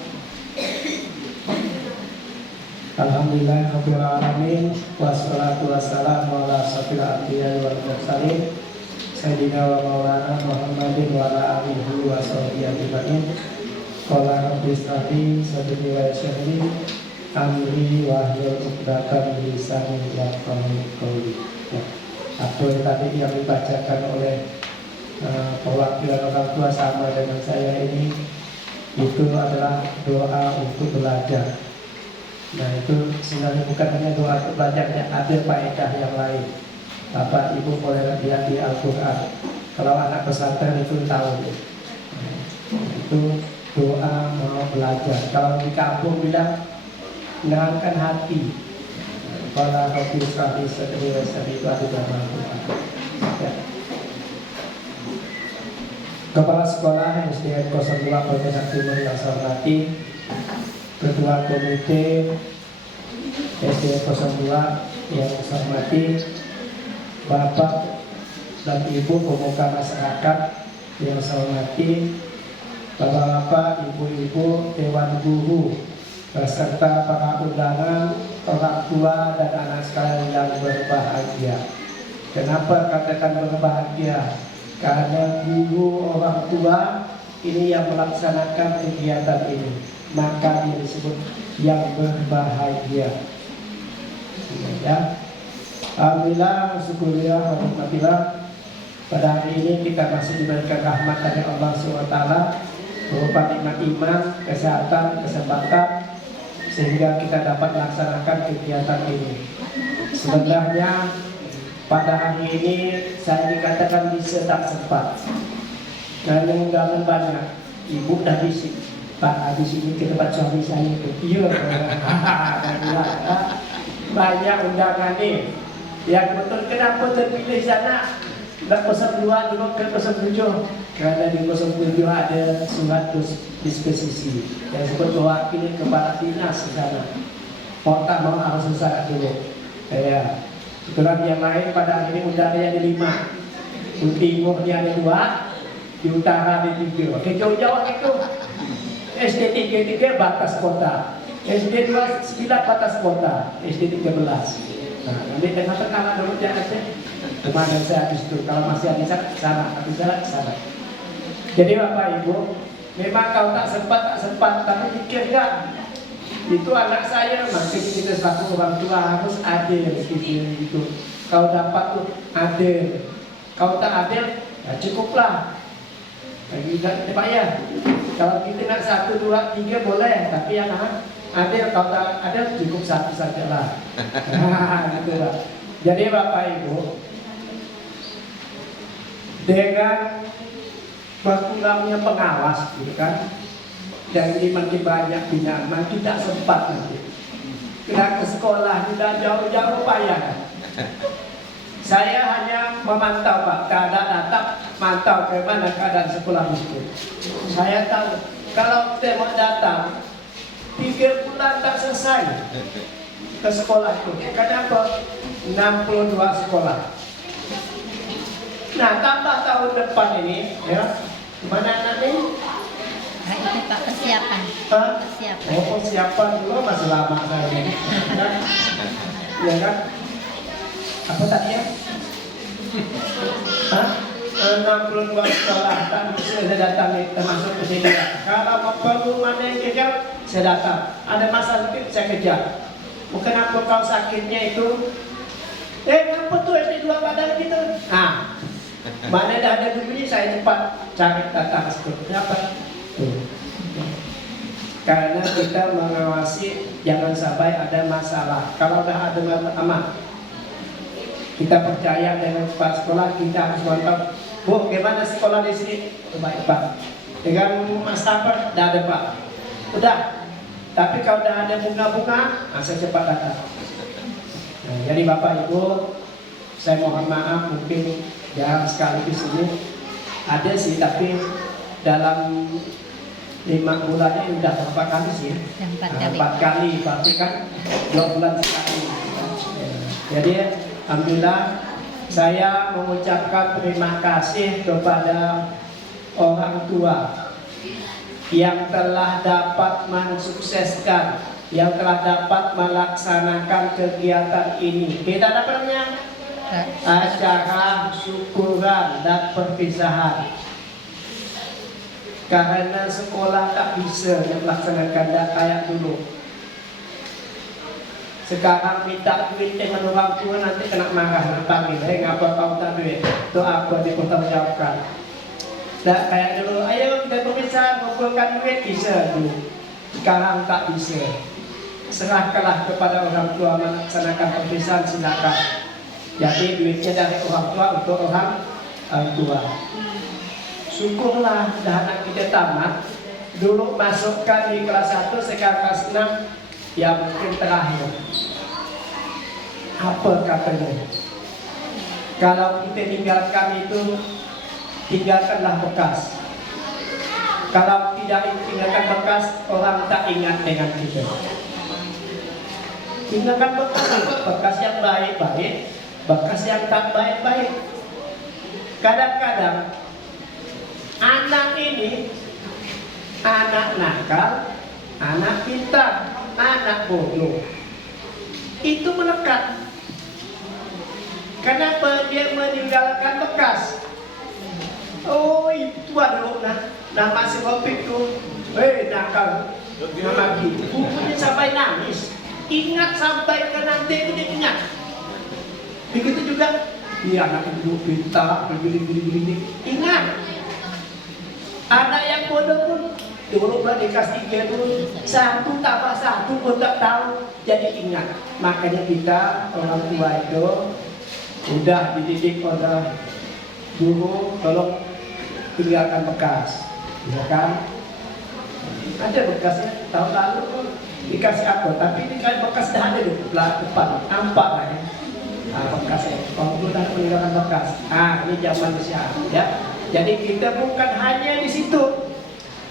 Alhamdulillah rabbil alamin wassalatu wassalamu ala asyrofil anbiya'i wal mursalin sayyidina wa maulana Muhammadin wa ala alihi wa sahbihi ajmain. Qala rabbi ishrah li sadri wa yassir li amri wahlul 'uqdatam min lisani yafqahu qawli. Apa yang tadi yang dibacakan oleh perwakilan orang tua sama dengan saya ini, itu adalah doa untuk belajar. Nah, itu sebenarnya bukan hanya doa untuk belajarnya, ada faedah yang lain. Bapak Ibu boleh lihat di Al-Quran. Kalau anak pesantren itu tahu, itu doa mau belajar. Kalau di kampung bilang menenangkan hati. Kalau kopi sekali itu ada dalam Al-Quran. Ya. Kepala Sekolah SDN 02 Pontianak Timur yang saya hormati, Ketua Komite SDN 02 yang saya hormati, Bapak dan Ibu pemuka masyarakat yang saya hormati, Bapak-bapak, ibu-ibu, dewan guru, beserta para undangan, orang tua dan anak sekalian yang berbahagia. Kenapa katakan berbahagia? Karena guru orang tua ini yang melaksanakan kegiatan ini, maka dia disebut yang berbahagia. Ya. Alhamdulillah, syukurlah, alhamdulillah. Pada hari ini kita masih diberikan rahmat dari Allah SWT berupa nikmat iman, kesehatan, kesempatan, sehingga kita dapat melaksanakan kegiatan ini. Sebenarnya pada hari ini saya dikatakan bisa tak sempat karena undangan banyak. Ibu dah bisik, Pak habis ini ke tempat suami saya itu. Iya, banyak undangan nih. Yang betul kenapa terpilih sana? Dan 02 dulu ke 07, karena di 07 ada surat disposisi yang disebut mewakili kepala dinas di sana. Kota mau harus syarat dulu. Ya. Kebetulan yang lain pada hari ini undangannya ada 5. Di timurnya ada 2, di utara ada 3. Oke, jauh-jauh itu. SD 33 batas kota, SD 29 batas kota, SD 13. Nah, nanti tengah-tengah dulu jangan kemana saya habis itu. Kalau masih ada sana, tapi saya sana. Jadi Bapak Ibu, memang kau tak sempat, tapi pikir gak? Itu anak saya, maka kita selaku orang tua harus adil itu. Kau dapat tuh adil, kau tak adil, ya cukuplah. Bagi tidak payah. Kalau kita nak 1, 2, 3 boleh, tapi yang adil, kau tak adil cukup 1 sajalah. Gitu lah. Jadi Bapak Ibu, dengan berkurangnya pengawas, gitu kan, dan ini makin banyak binaan, makin tidak sempat nanti. Kita ke sekolah, tidak jauh-jauh payah. Saya hanya memantau Pak, keadaan datang, mantau bagaimana keadaan sekolah itu. Saya tahu, kalau kita mau datang, 3 bulan tak selesai ke sekolah itu. Kenapa? 62 sekolah. Nah, tambah tahun depan ini, ya, gimana nanti? Nah, itu Pak persiapan. Persiapan. Oh, persiapan dulu masih lama saya ini. Ya kan? Apa tadi ya? 62 sekolah tak bisa saya datangi, termasuk ke sini. Kalau perlu mana yang kejar, saya datang. Ada masalah sedikit, saya kejar. Bukan apa kau sakitnya itu. Apa tuh SD 2 badan gitu? Nah, mana dah ada bunyi, saya cepat cari datang seperti apa. Karena kita mengawasi jangan sampai ada masalah. Kalau dah ada aman, kita percaya dengan Pak sekolah, kita harus mantap. Bu, gimana sekolah di sini? Baik Pak. Dengan Mas Taper, dah ada Pak. Udah. Tapi kalau dah ada bunga-bunga, saya cepat datang. Nah, Jadi Bapak Ibu, saya mohon maaf mungkin jarang sekali di sini. Ada sih, tapi dalam 5 bulannya udah berapa kali sih? 4 kali, berarti kan 2 bulan sekali. Jadi alhamdulillah saya mengucapkan terima kasih kepada orang tua yang telah dapat mensukseskan, yang telah dapat melaksanakan kegiatan ini. Kita dapatnya acara syukuran dan perpisahan. Karena sekolah tak bisa melaksanakan dah kayak dulu. Sekarang minta duit dengan orang tua nanti kena marah, nak panggil, ngapa kau tak duit? Itu apa dipertanggungjawabkan? Tak kayak dulu, ayo kita bisa kumpulkan duit, bisa dulu. Sekarang tak bisa. Serahkanlah kepada orang tua melaksanakan perpisahan, silakan. Jadi duitnya dari orang tua untuk orang tua. Syukurlah dah anak kita tamat. Dulu masukkan di kelas 1, sekarang kelas 6. Ya mungkin terakhir. Apa katanya? Kalau kita tinggalkan itu, tinggalkanlah bekas. Kalau tidak tinggalkan bekas, orang tak ingat dengan kita. Tinggalkan bekas, bekas yang baik-baik, bekas yang tak baik-baik. Kadang-kadang anak ini, anak nakal, anak pintar, anak bodoh, itu melekat. Kenapa dia meninggalkan bekas? Oh itu dulu nama si kopi itu, nakal, nama bukunya sampai nangis. Ingat sampai ke nanti itu dia ingat. Begitu juga, dia anak ibu pintar, begini. Ingat. Ada yang bodoh pun dulu di kelas 3 dulu 1 tambah 1 pun tak tahu, jadi ingat. Makanya kita orang tua itu udah dididik oleh guru, tolong tinggalkan bekas, ya kan? Ada bekasnya tahun lalu pun dikasih apa, tapi ini kan bekas dah ada di depan, nampak lah ya. Bekasnya, kalau udah meninggalkan bekas. Ini zaman sekarang ya. Jadi kita bukan hanya di situ.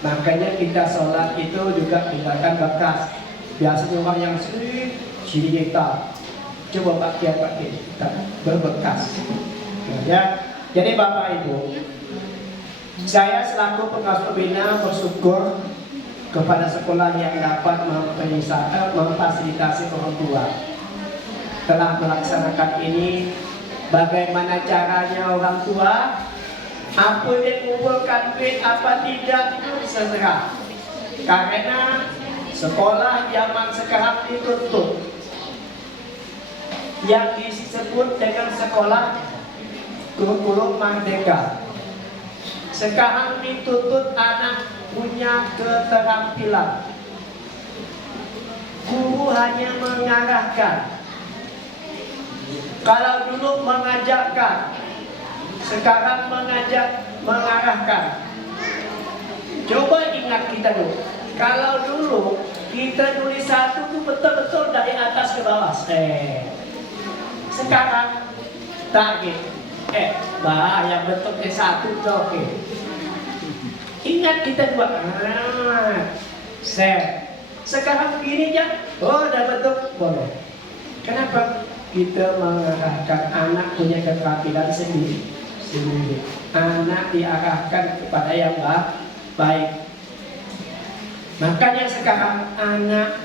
Makanya kita sholat itu juga tinggalkan bekas. Biasanya orang yang sering sini kita coba pakai berbekas. Ya. Jadi Bapak Ibu, saya selaku pengawas pembina bersyukur kepada sekolah yang dapat memfasilitasi orang tua telah melaksanakan ini. Bagaimana caranya orang tua? Apa dia kumpulkan duit, apa tidak, itu terserah. Karena sekolah zaman sekarang ditutup. Yang disebut dengan sekolah kurikulum merdeka. Sekarang dituntut anak punya keterampilan. Guru hanya mengarahkan. Kalau dulu mengajarkan, sekarang mengarahkan. Coba ingat kita dulu. Kalau dulu kita tulis satu itu betul-betul dari atas ke bawah. Sekarang tak gitu. Yang bentuknya satu itu oke. Ingat kita dua. Sekarang begini aja. Oh, udah bentuk boleh. Kenapa? Kita mengarahkan anak punya keterampilan sendiri. Anak diarahkan kepada yang baik. Makanya sekarang anak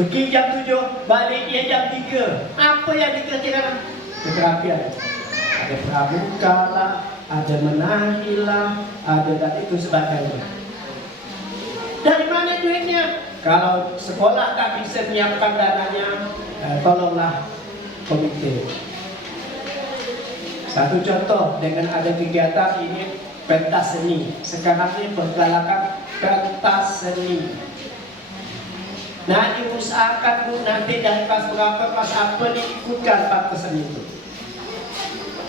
pergi jam 7, baliknya jam 3. Apa yang dikerjakan? Keterampilan. Ada pramuka lah, ada menahi lah, ada dan itu sebagainya. Dari mana duitnya? Kalau sekolah tak bisa menyiapkan dananya, tolonglah komite. Satu contoh, dengan ada kegiatan ini pentas seni. Sekarang ini bergalakan pentas seni. Nah, diusahakan Bu, nanti dari kelas berapa, kelas apa diikutkan pentas seni itu.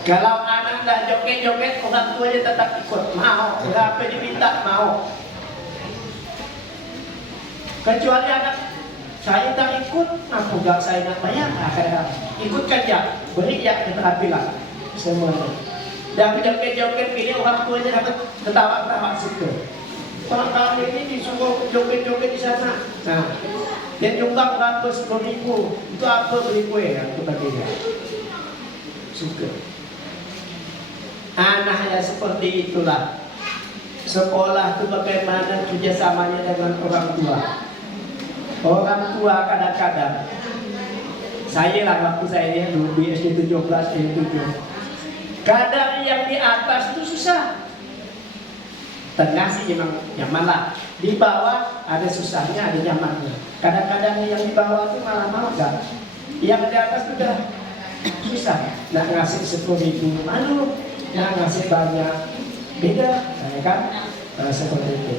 Kalau anak dah joget-joget, orang tuanya tetap ikut. Mau, berapa diminta mau. Kecuali anak saya tak ikut, apa gak saya nak bayar? Kadang ikutkan ya, beri ya keterampilan semuanya. Dan joget-joget ini orang tuanya dapat ketawa-ketawa suka. Kalau ini disuruh joget-joget di sana. Nah, dia nyumbang berapa 10.000, itu apa beli kue yang kita baginya? Suka. Anaknya seperti itulah. Sekolah itu bagaimana kerjasamanya dengan orang tua. Orang tua kadang-kadang, saya lah waktu saya dulu di SD 17, SD 7. Kadang yang di atas itu susah. Tengah sih memang nyaman lah. Di bawah ada susahnya, ada nyamannya. Kadang-kadang yang di bawah itu malah makan. Yang di atas sudah susah. Nak ngasih 10.000 malu, nak ngasih banyak beda, ya kan? Seperti itu.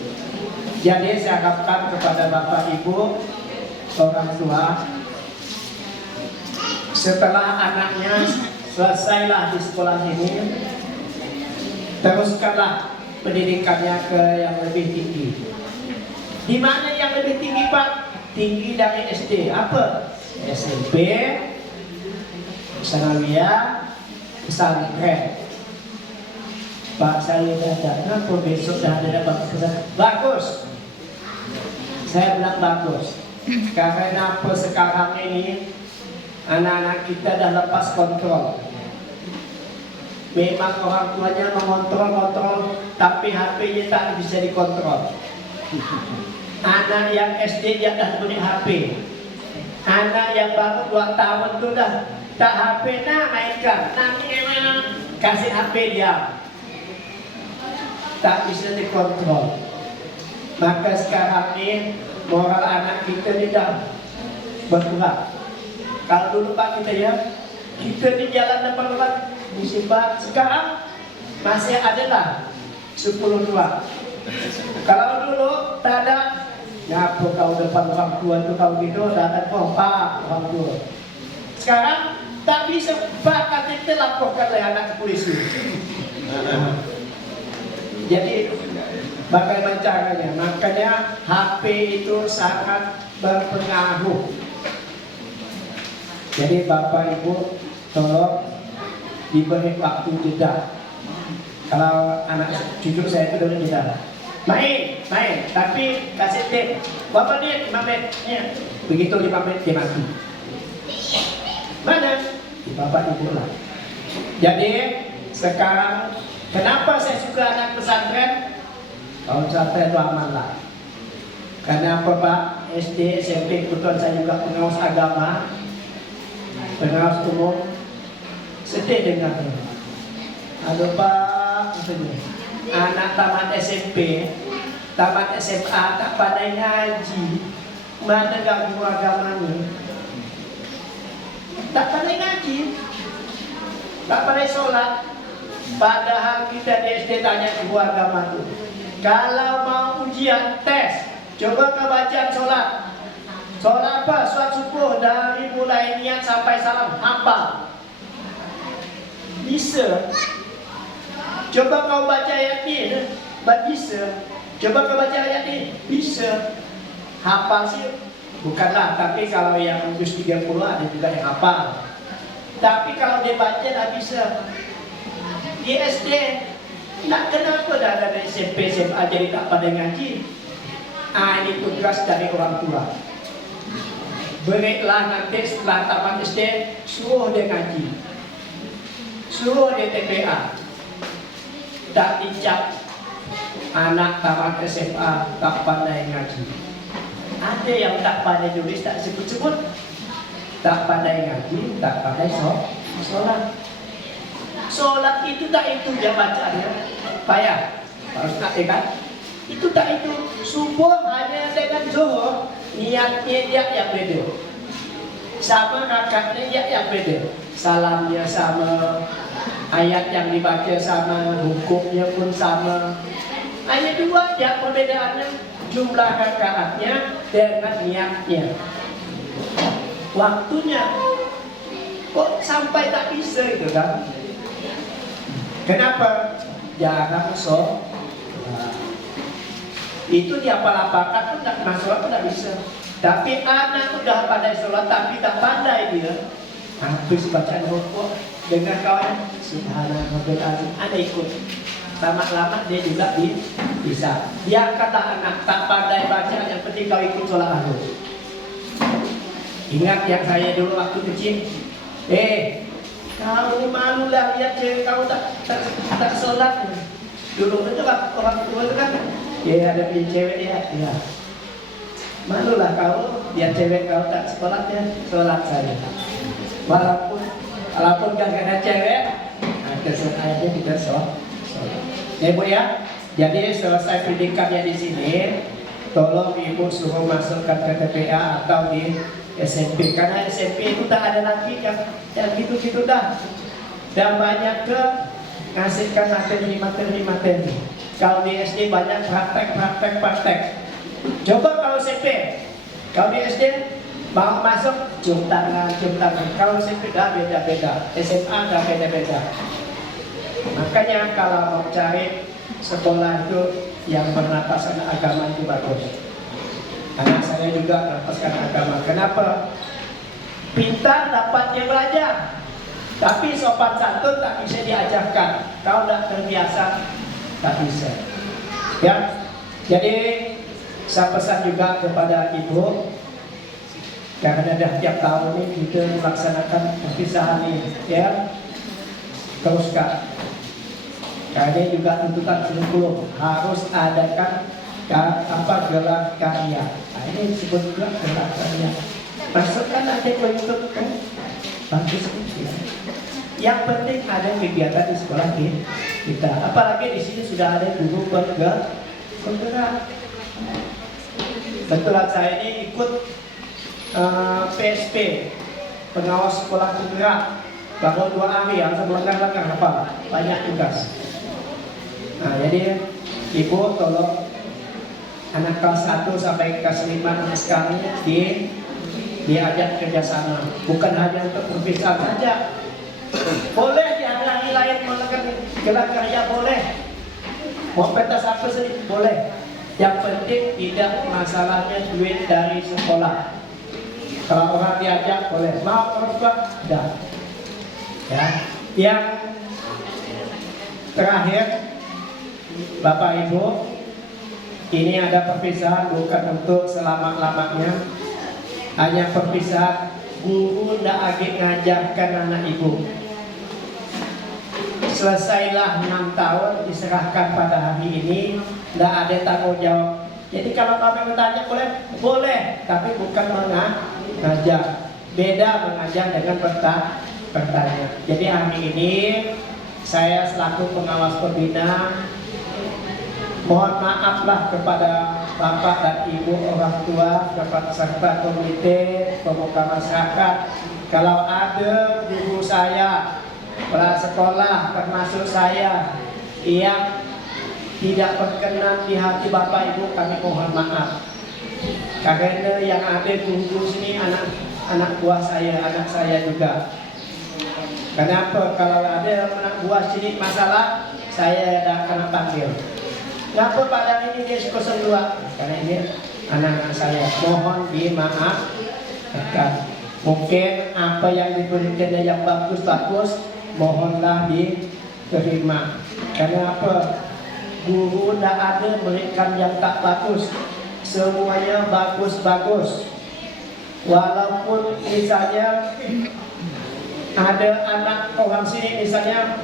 Jadi saya harapkan kepada Bapak Ibu orang tua, setelah anaknya selesailah di sekolah ini, teruskanlah pendidikannya ke yang lebih tinggi. Di mana yang lebih tinggi Pak? Tinggi dari SD. Apa? SMP, sanawiyah, pesantren. Pak saya datang, kenapa besok dah ada bagus. Saya bilang bagus. Karena apa sekarang ini anak-anak kita dah lepas kontrol. Memang orang tuanya mengontrol, tapi HP-nya tak bisa dikontrol. Anak yang SD dia dah beli HP. Anak yang baru 2 tahun tu dah tak HP nak mainkan. Nanti kasih HP dia. Tak bisa dikontrol. Maka sekarang ini moral anak kita ni dah berkurang. Kalau dulu Pak kita ya, kita di jalan depan orang musibah, sekarang masih adalah 10-2. Kalau dulu tak ada, ngapa kau depan orang tua tu kau gitu, datang Pak orang tua. Sekarang tak bisa Pak kata kita laporkan oleh anak ke polisi. Jadi bagaimana caranya? Makanya HP itu sangat berpengaruh. Jadi Bapak Ibu tolong diberi waktu jeda. Kalau anak cucu saya itu dulu jeda. Main, tapi kasih tip. Bapak dia 5 menit. Ya. Begitu 5 menit dia mati. Mana? Di Bapak Ibu lah. Jadi sekarang kenapa saya suka anak pesantren? Kalau pesantren itu aman lah. Karena apa Pak? SD, SMP, kebetulan saya juga pengawas agama, pengawas umum. Sedih dengarnya. Aduh Pak, anak tamat SMP, tamat SMA tak pandai ngaji, mana ganggu agamanya? Tak pandai ngaji, tak pandai sholat. Padahal kita di SD tanya ibu agama tuh, kalau mau ujian tes, coba kau baca sholat. Sholat apa? Sholat subuh dari mulai niat sampai salam hafal. Bisa. Coba kau baca ayat ini, bisa. Coba kau baca ayat ini, bisa. Hafal sih bukanlah, tapi kalau yang juz 30 ada juga yang hafal. Tapi kalau dia baca tak bisa. Di SD, nak kenapa dah ada SMP, SMA jadi tak pada ngaji? Ini tugas dari orang tua. Berilah nanti setelah tamat SD, suruh dia ngaji, suruh dia TPA. Tak dicap anak tamat SMA tak pandai ngaji. Ada yang tak pandai nulis, tak sebut-sebut. Tak pandai ngaji, tak pandai sholat. Sholat itu tak itu dia bacanya. Payah, harus tak kan? Itu tak itu. Subuh hanya dengan zuhur, niatnya dia yang beda. Sama rakaatnya dia yang beda. Salamnya sama, ayat yang dibaca sama, hukumnya pun sama. Hanya 2 yang perbedaannya, jumlah rakaatnya dengan niatnya. Waktunya kok sampai tak bisa itu kan? Kenapa? Jarang sholat. Itu diapal-apalkan pun tak masalah pun tak bisa. Tapi anak udah pandai sholat tapi tak pandai dia. Habis bacaan rukuk dengan kawan subhanallahil azim, ada ikut. Lama-lama dia juga bisa. Dia kata anak tak pandai baca, yang penting kau ikut sholat dulu. Ingat yang saya dulu waktu kecil. Kau ini malu lah lihat cewek kau tak sholat. Dulu itu orang tua itu kan, ya ada punya cewek ya. Malu lah kau lihat cewek kau tak sholat ya, sholat saja. Walaupun gak ada cewek, kesan ayatnya kita sholat. Ya Bu ya, jadi selesai pendidikannya di sini, tolong Ibu suruh masukkan ke TPA atau di SMP, karena SMP itu tak ada lagi yang gitu-gitu dah. Dan banyak ke ngasihkan materi. Kalau di SD banyak praktek. Coba kalau SMP, kalau di SD mau masuk cium tangan. Kalau SMP dah beda-beda, SMA dah beda-beda. Makanya kalau mau cari sekolah itu yang bernapaskan agama itu bagus. Anak saya juga bernapaskan agama. Kenapa? Pintar dapat dia belajar, tapi sopan santun tak bisa diajarkan. Kalau tidak terbiasa tak bisa. Ya, jadi saya pesan juga kepada ibu, karena dah tiap tahun ini kita melaksanakan perpisahan ini, ya. Teruskan. Karena juga tuntutan kurikulum harus adakan gelar karya. Nah, ini disebut juga gelar karya. Masukkan aja ke YouTube kan, bagus ya. Yang penting ada kegiatan di sekolah kita. Apalagi di sini sudah ada guru penggerak. Kebetulan saya ini ikut PSP, pengawas sekolah penggerak. Baru 2 hari yang sebelengkar-lengkar apa? Banyak tugas. Nah, jadi Ibu tolong anak kelas 1 sampai kelas 5 sekali diajak kerjasama. Bukan hanya untuk perpisahan saja. Boleh dihalangi lain melakukan gelar karya, boleh. Mau pentas apa sih? Boleh. Yang penting tidak masalahnya duit dari sekolah. Kalau orang diajak boleh. Mau orang tua? Tidak. Ya. Yang terakhir, Bapak Ibu, ini ada perpisahan bukan untuk selama-lamanya. Hanya perpisahan guru ndak lagi ngajarkan anak ibu. Selesailah 6 tahun diserahkan pada hari ini, ndak ada tanggung jawab. Jadi kalau kami bertanya boleh, tapi bukan mengajar. Beda mengajar dengan bertanya. Jadi hari ini saya selaku pengawas pembina mohon maaflah kepada Bapak dan Ibu orang tua, serta komite pemuka masyarakat kalau ada guru saya, kepala sekolah termasuk saya yang tidak berkenan di hati Bapak Ibu, kami mohon maaf. Karena yang ada guru sini anak buah saya, anak saya juga. Kenapa? Kalau ada anak buah sini masalah, saya tidak akan panggil. Kenapa pada ini dia 02? Karena ini anak-anak saya. Mohon dimaafkan. Mungkin apa yang diberikan yang bagus-bagus, mohonlah diterima. Karena apa? Guru tidak ada berikan yang tak bagus. Semuanya bagus-bagus. Walaupun misalnya ada anak orang sini misalnya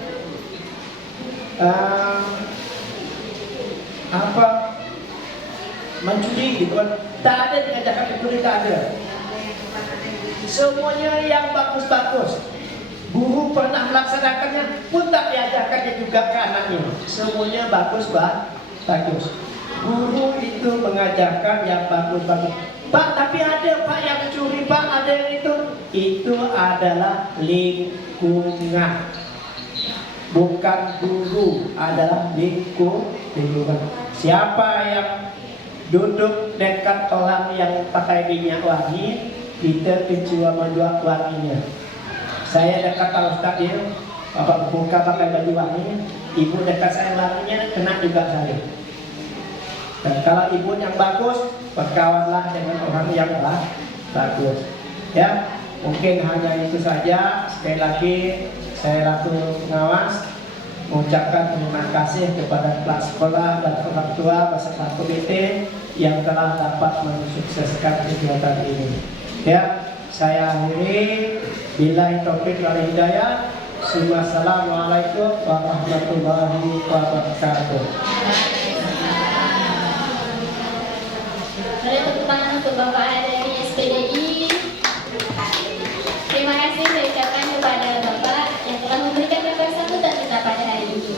mencuri gitu kan, tak ada diajarkan mencuri, tak ada. Semuanya yang bagus-bagus. Guru pernah melaksanakannya pun tak diajarkannya juga ke anaknya. Semuanya bagus. Guru itu mengajarkan yang bagus-bagus. Pak, tapi ada Pak yang curi, Pak, ada yang itu. Itu adalah lingkungan. Bukan guru, adalah lingkungan. Siapa yang duduk dekat orang yang pakai minyak wangi, kita pencium menjual wanginya. Saya dekat Pak Ustaz dia, Bapak buka pakai baju wangi, ibu dekat saya wanginya, kena juga saya. Dan kalau ibu yang bagus, berkawanlah dengan orang yang bagus. Ya, mungkin hanya itu saja. Sekali lagi saya laku pengawas mengucapkan terima kasih kepada kepala sekolah dan orang tua beserta komite yang telah dapat mensukseskan kegiatan ini. Ya, saya akhiri. Billahi taufiq wal hidayah. Assalamualaikum warahmatullahi wabarakatuh. Beri tepuk tangan untuk Bapak dari SPDI. Terima kasih saya ucapkan kepada Bapak yang telah memberikan gambar sambutan kita pada hari ini.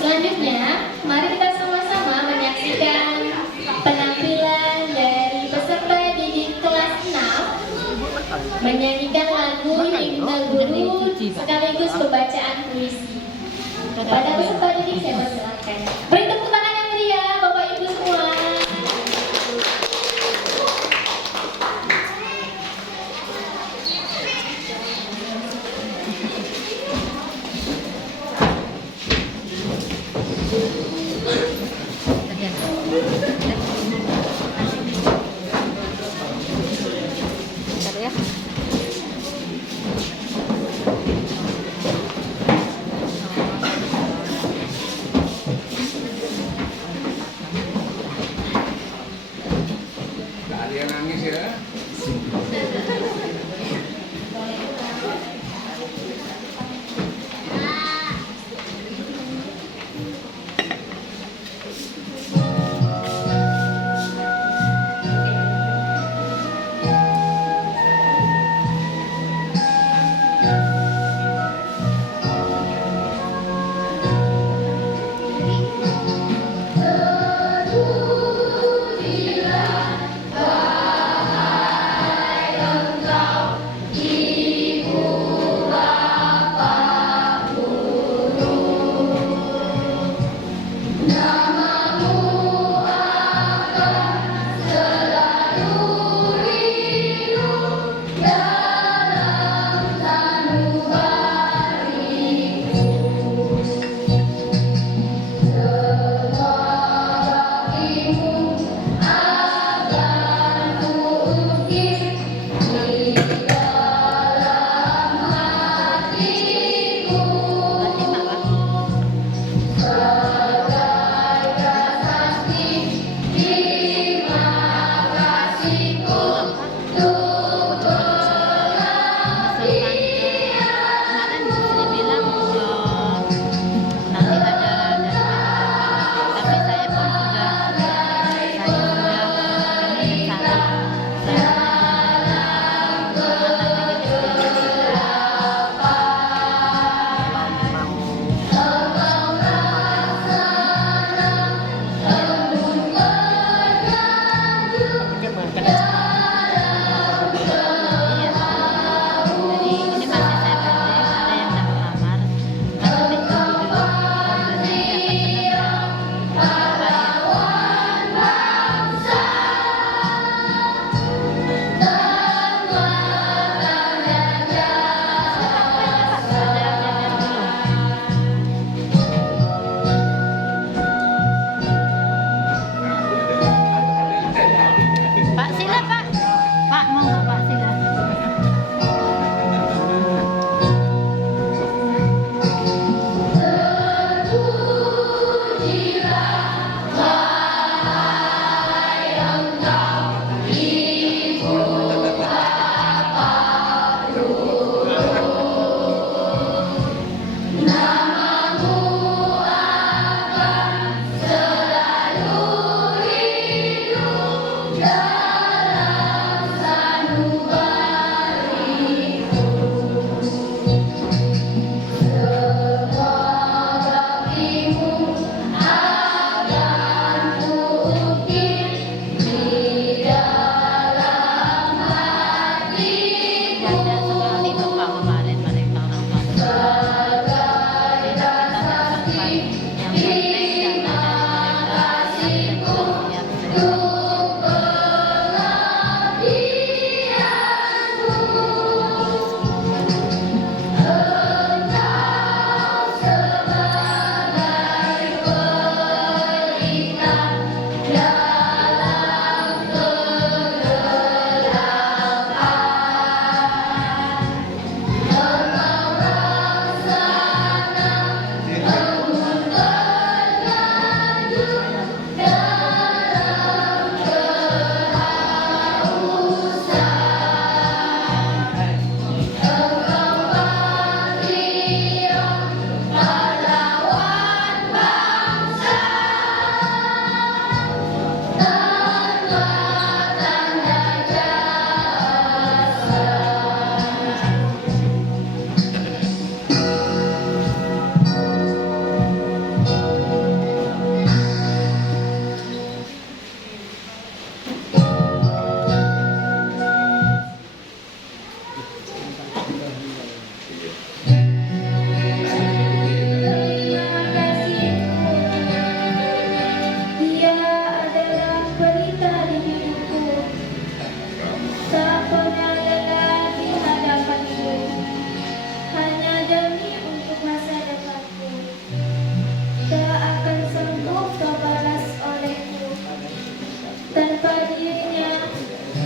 Selanjutnya, mari kita sama-sama menyaksikan penampilan dari peserta didik kelas 6 menyanyikan lagu Himne Guru sekaligus pembacaan puisi. Pada peserta didik saya persilakan. Beri tepuk tangan yang meriah Bapak Ibu semua. Nggak ada yang nangis ya. Terpujilah wahai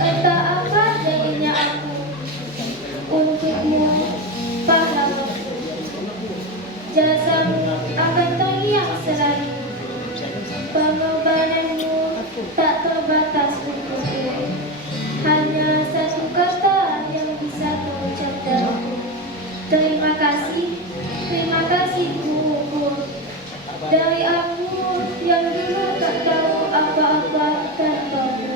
Entah apa jadinya aku untukmu pahlawan. Jasamu akan terngiang selalu, pengorbananmu tak terbatas untukku. Hanya satu kata yang bisa kuucapkan, terima kasih guruku. Dari aku yang dulu tak tahu apa-apa tanpamu.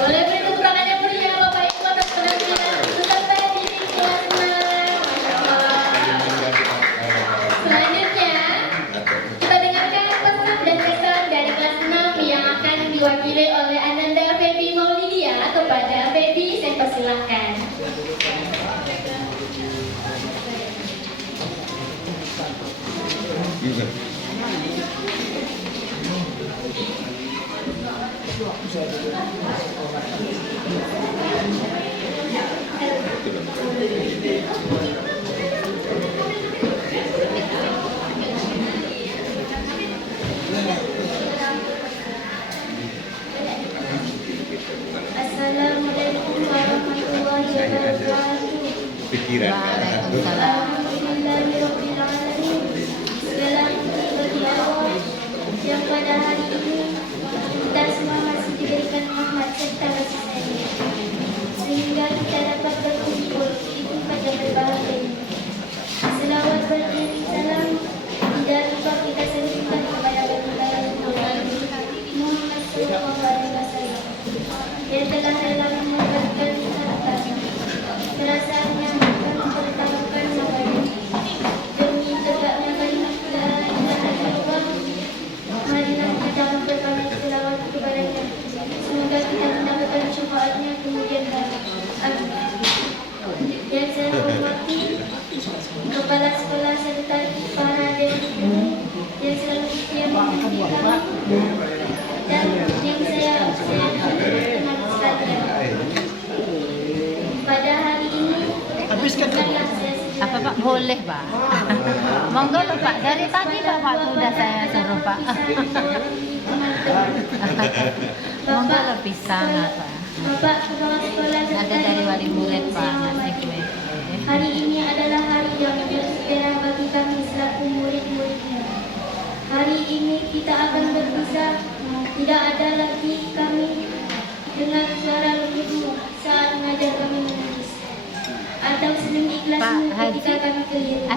Boleh beri tepuk tangan yang meriah Bapak Ibu atas penampilan peserta didik kelas 6. Selanjutnya, kita dengarkan pesan dan kesan dari kelas 6 yang akan diwakili oleh Ananda Febi Maulidia. Kepada Febi, saya persilahkan. Assalamualaikum warahmatullahi wabarakatuh. Alhamdulillahirrahmanirrahim. Segala puji bagi Allah yang pada hari ini kita semua masih diberikan rahmat serta kasih sayang, sehingga kita dapat berkumpul di tempat yang berbahagia ini. Selawat beriring salam tidak lupa kita sering kepada baginda Muhammad SAW yang telah rela mengorbankan harta, perasaannya akan mempertaruhkan nyawanya demi tegaknya kalimat la ilaha illallah. Marilah kita memperbanyak selawat kepadanya, semoga kita mendapatkan syafaatnya kemudian hari. Amin. Yang saya hormati kepala sekolah serta para dewan guru yang selalu setia membimbing kami, dan yang saya teman sekalian. Pada hari ini bukanlah saya sendiri. Apa Pak boleh Pak? Monggo loh Pak, dari tadi Bapak sudah saya suruh Pak. Monggo loh pisang apa? Bapak Kepala Sekolah serta Ada dari wali murid Pak, nasi kue. hari ini adalah hari yang bersejarah bagi kami selaku murid-muridnya. Hari ini kita akan berpisah. Tidak ada lagi kami dengar suara lembutmu saat mengajar kami menulis, atau senyum ikhlasmu Pak ketika Haji, kami keliru.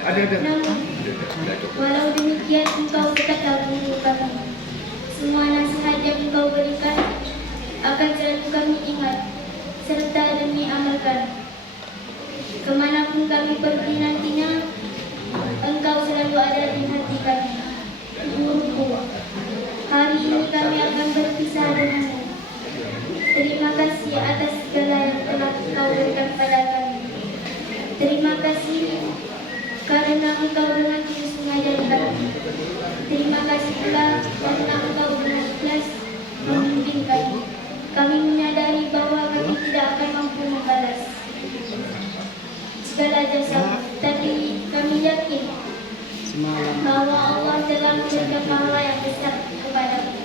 akhirnya Namun, walau demikian engkau tetaplah guru kami. Semua nasihat yang engkau berikan akan selalu kami ingat serta demi amalkan. Kemanapun kami pergi nantinya, engkau selalu ada di hati kami. Guruku, hari ini kami akan berpisah denganmu. Terima kasih atas segala yang telah engkau berikan pada kami. Terima kasih karena engkau dengan tulus mengajari kami. Terima kasih pula karena engkau dengan ikhlas membimbing kami. Kami menyadari bahwa kami tidak akan mampu membalas segala jasa, tapi kami yakin bahwa Allah telah memberikan pahala yang besar kepadamu.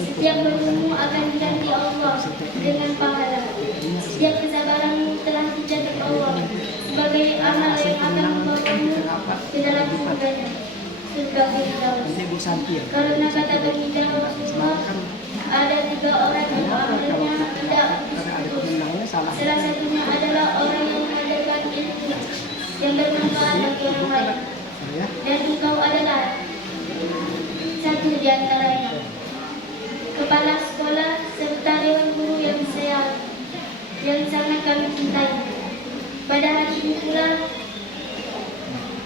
Setiap bertemu akan diganti Allah dengan pahala. Setiap kesabaranmu telah dicatat Allah sebagai amal yang akan membawamu ke dalam surganya, surga Firdaus. Karena kata baginda Rasulullah, ada 3 orang yang amalnya tidak putus. Salah satunya adalah orang yang mengajarkan ilmu yang bermanfaat bagi orang lain. Dan engkau adalah satu di antaranya. Kepala Pada hari ini pula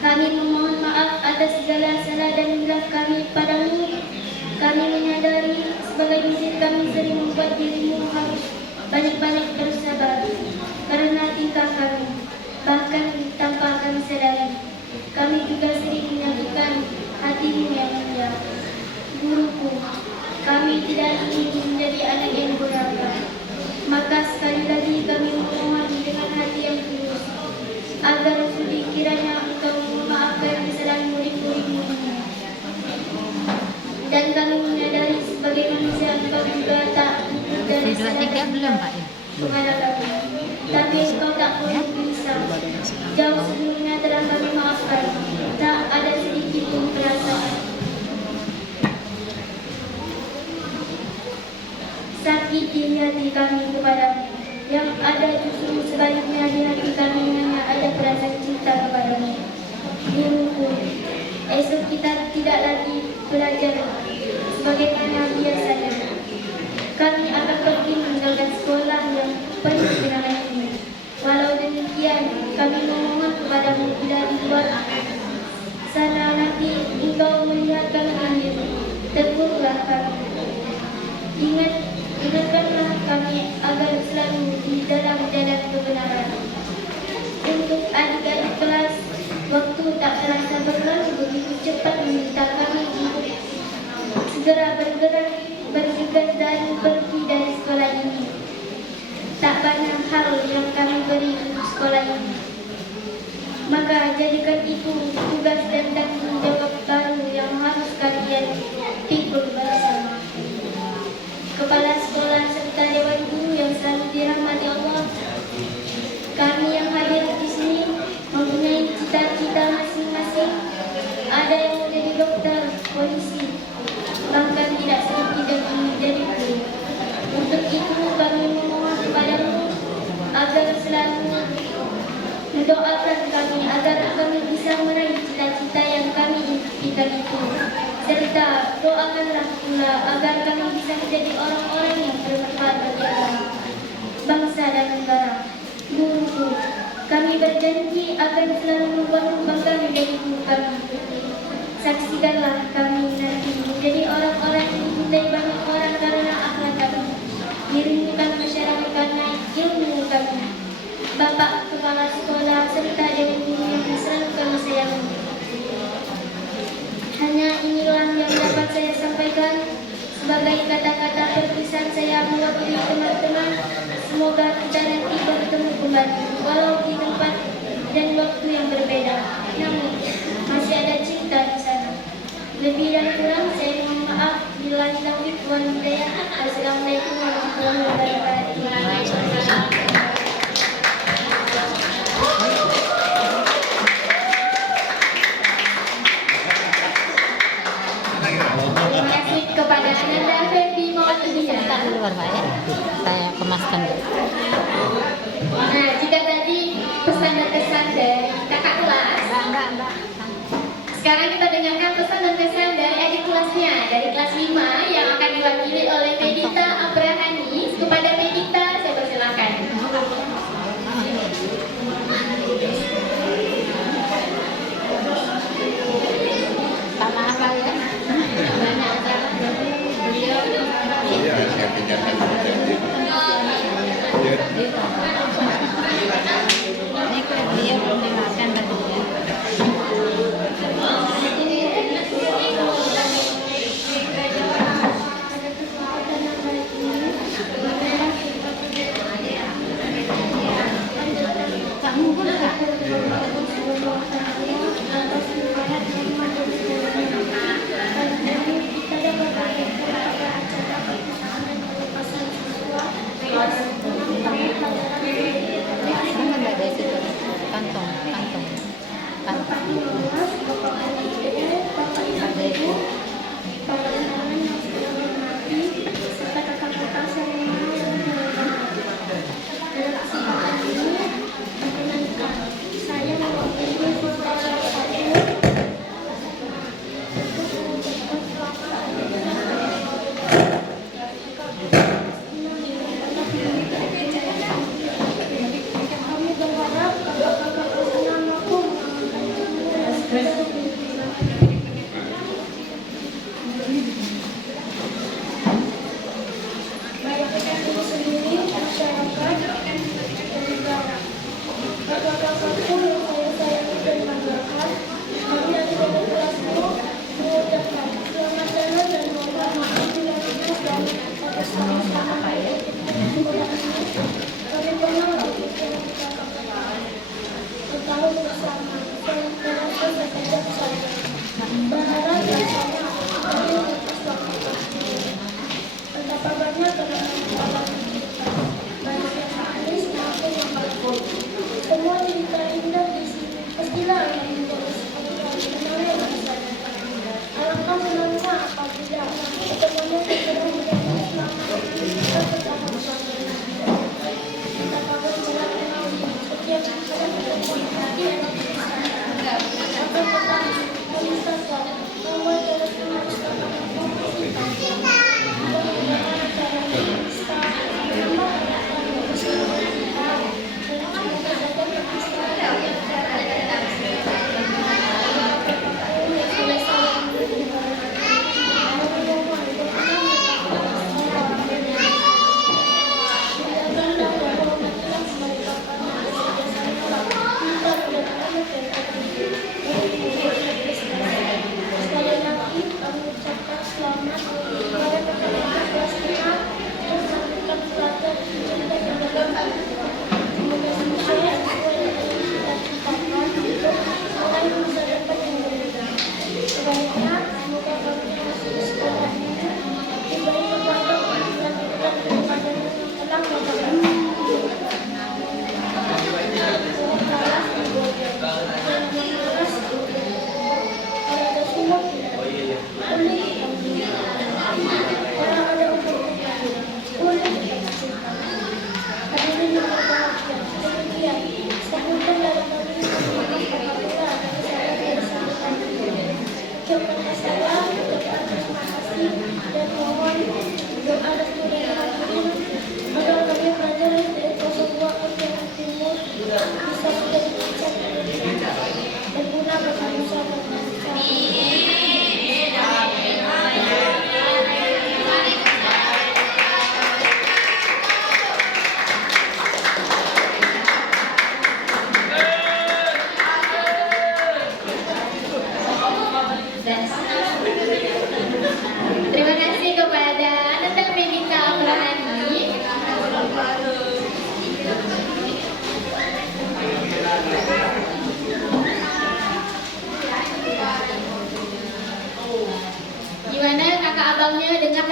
kami memohon maaf atas segala salah dan hilaf kami padamu. Kami menyadari sebagai muslim kami sering membuat dirimu harus banyak-banyak bersabar karena tingkah kami. Bahkan tanpa kami sadari, kami juga sering menyakitkan hatimu yang mulia. Guruku, kami tidak ingin menjadi anak yang durhaka. Maka sekali lagi kami memohon dengan hati yang tulus agar sudi kiranya engkau memaafkan kesalahan murid-muridmu ini. Dan kami menyadari sebagai manusia engkau juga tak luput dari kesalahan kepada kami. Tapi engkau tak boleh bisa. Jauh sebelumnya telah kami maafkan. Tak ada sedikit pun perasaan sakit di hati kami kepadamu. Yang ada justru sebaliknya di hati kami hanya ada perasaan cinta kepadamu. Guruku, esok kita tidak lagi belajar sebagaimana biasanya. Kami akan pergi meninggalkan sekolah yang penuh kenangan ini. Walau demikian, kami memohon kepadamu bila di luar sana nanti engkau melihat kami ini, tegurlah kami. Ingatkanlah kami agar selalu di dalam jalan kebenaran. Untuk adik-adik kelas, waktu tak terasa berlalu begitu cepat meminta kami untuk segera bergegas dan pergi dari sekolah ini. Tak banyak hal yang kami beri untuk sekolah ini. Maka jadikan itu tugas dan tanggung jawab baru yang harus kalian pikul bersama. Kepala sekolah serta dewan guru yang selalu dirahmati Allah, kami yang hadir di sini mempunyai cita-cita masing-masing. Ada yang menjadi dokter, polisi, bahkan tidak sedikit yang ingin menjadi guru. Untuk itu kami memohon kepadamu agar selalu mendoakan kami agar kami bisa meraih cita-cita yang kami impikan itu. Serta doakanlah pula agar kami bisa menjadi orang-orang yang bermanfaat bagi agama, bangsa dan negara. Guruku, kami berjanji akan selalu membuatmu bangga menjadi guru kami. Saksikanlah kami nanti menjadi orang-orang yang dicintai banyak orang karena akhlak kami, dirindukan masyarakat karena ilmu kami. Bapak Kepala Sekolah serta dewan guru yang selalu kami sayangi. Hanya inilah yang dapat saya sampaikan sebagai kata-kata perpisahan saya mewakili teman-teman. Semoga kita nanti bertemu kembali walau di tempat dan waktu yang berbeda. Namun masih ada cinta di sana. Lebih dan kurang saya mohon maaf. Bila taufiq wal hidayah. Assalamualaikum warahmatullahi wabarakatuh. Terima kasih kepada Ananda Febi Maulidiyah. Saya kemaskan. Nah, jika tadi pesan dan kesan dari kakak kelas, sekarang kita dengarkan pesan dan kesan dari adik kelasnya, dari kelas 5 yang akan diwakili oleh Medita Abrahani. Kepada Medita, saya persilakan. Sama apa ya? Banyak acara dari beliau. Ini dia belum dimakan tadi ya.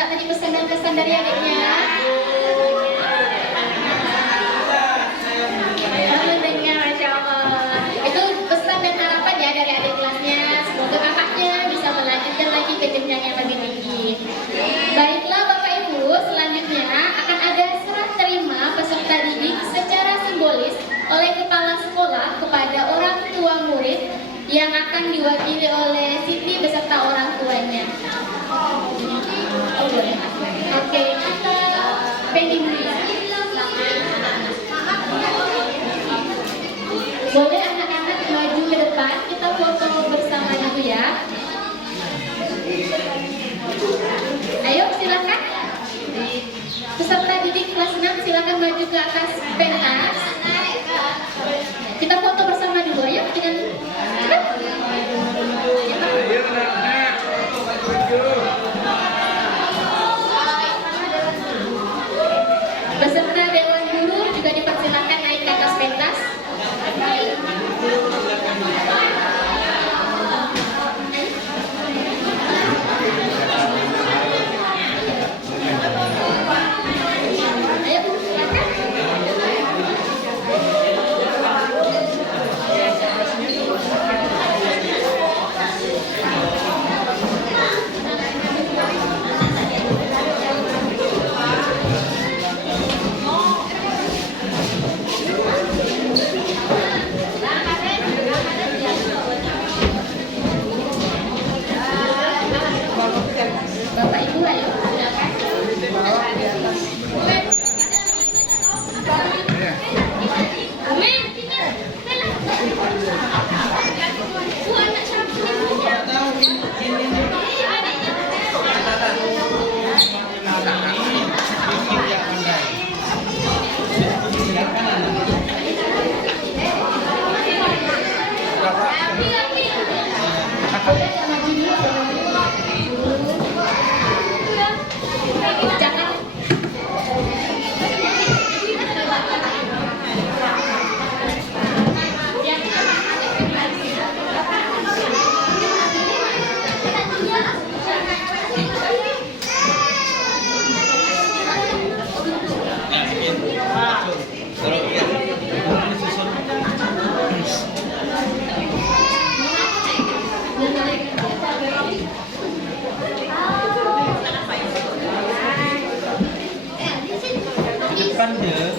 nggak tadi pesan dan kesan dari adiknya? Mendengar, Masya Allah. Itu pesan dan harapan ya dari adik kelasnya. Semoga kakaknya bisa melanjutkan lagi ke jenjang yang lebih tinggi. Baiklah Bapak Ibu, selanjutnya akan ada serah terima peserta didik secara simbolis oleh kepala sekolah kepada orang tua murid yang akan diwakili oleh Siti beserta orang tuanya. Oh, boleh. Oke, kita pending dulu ya. Boleh anak-anak maju ke depan, kita foto bersama dulu ya. Ayo silakan. Peserta didik kelas 6 silakan maju ke atas pentas. Kita foto bersama dulu ayo dengan cepat. Beserta Dewan Guru juga dipersilakan naik ke atas pentas. Ayo, silakan. Bapak Ibu ayo silakan. Jangan. Depan deh.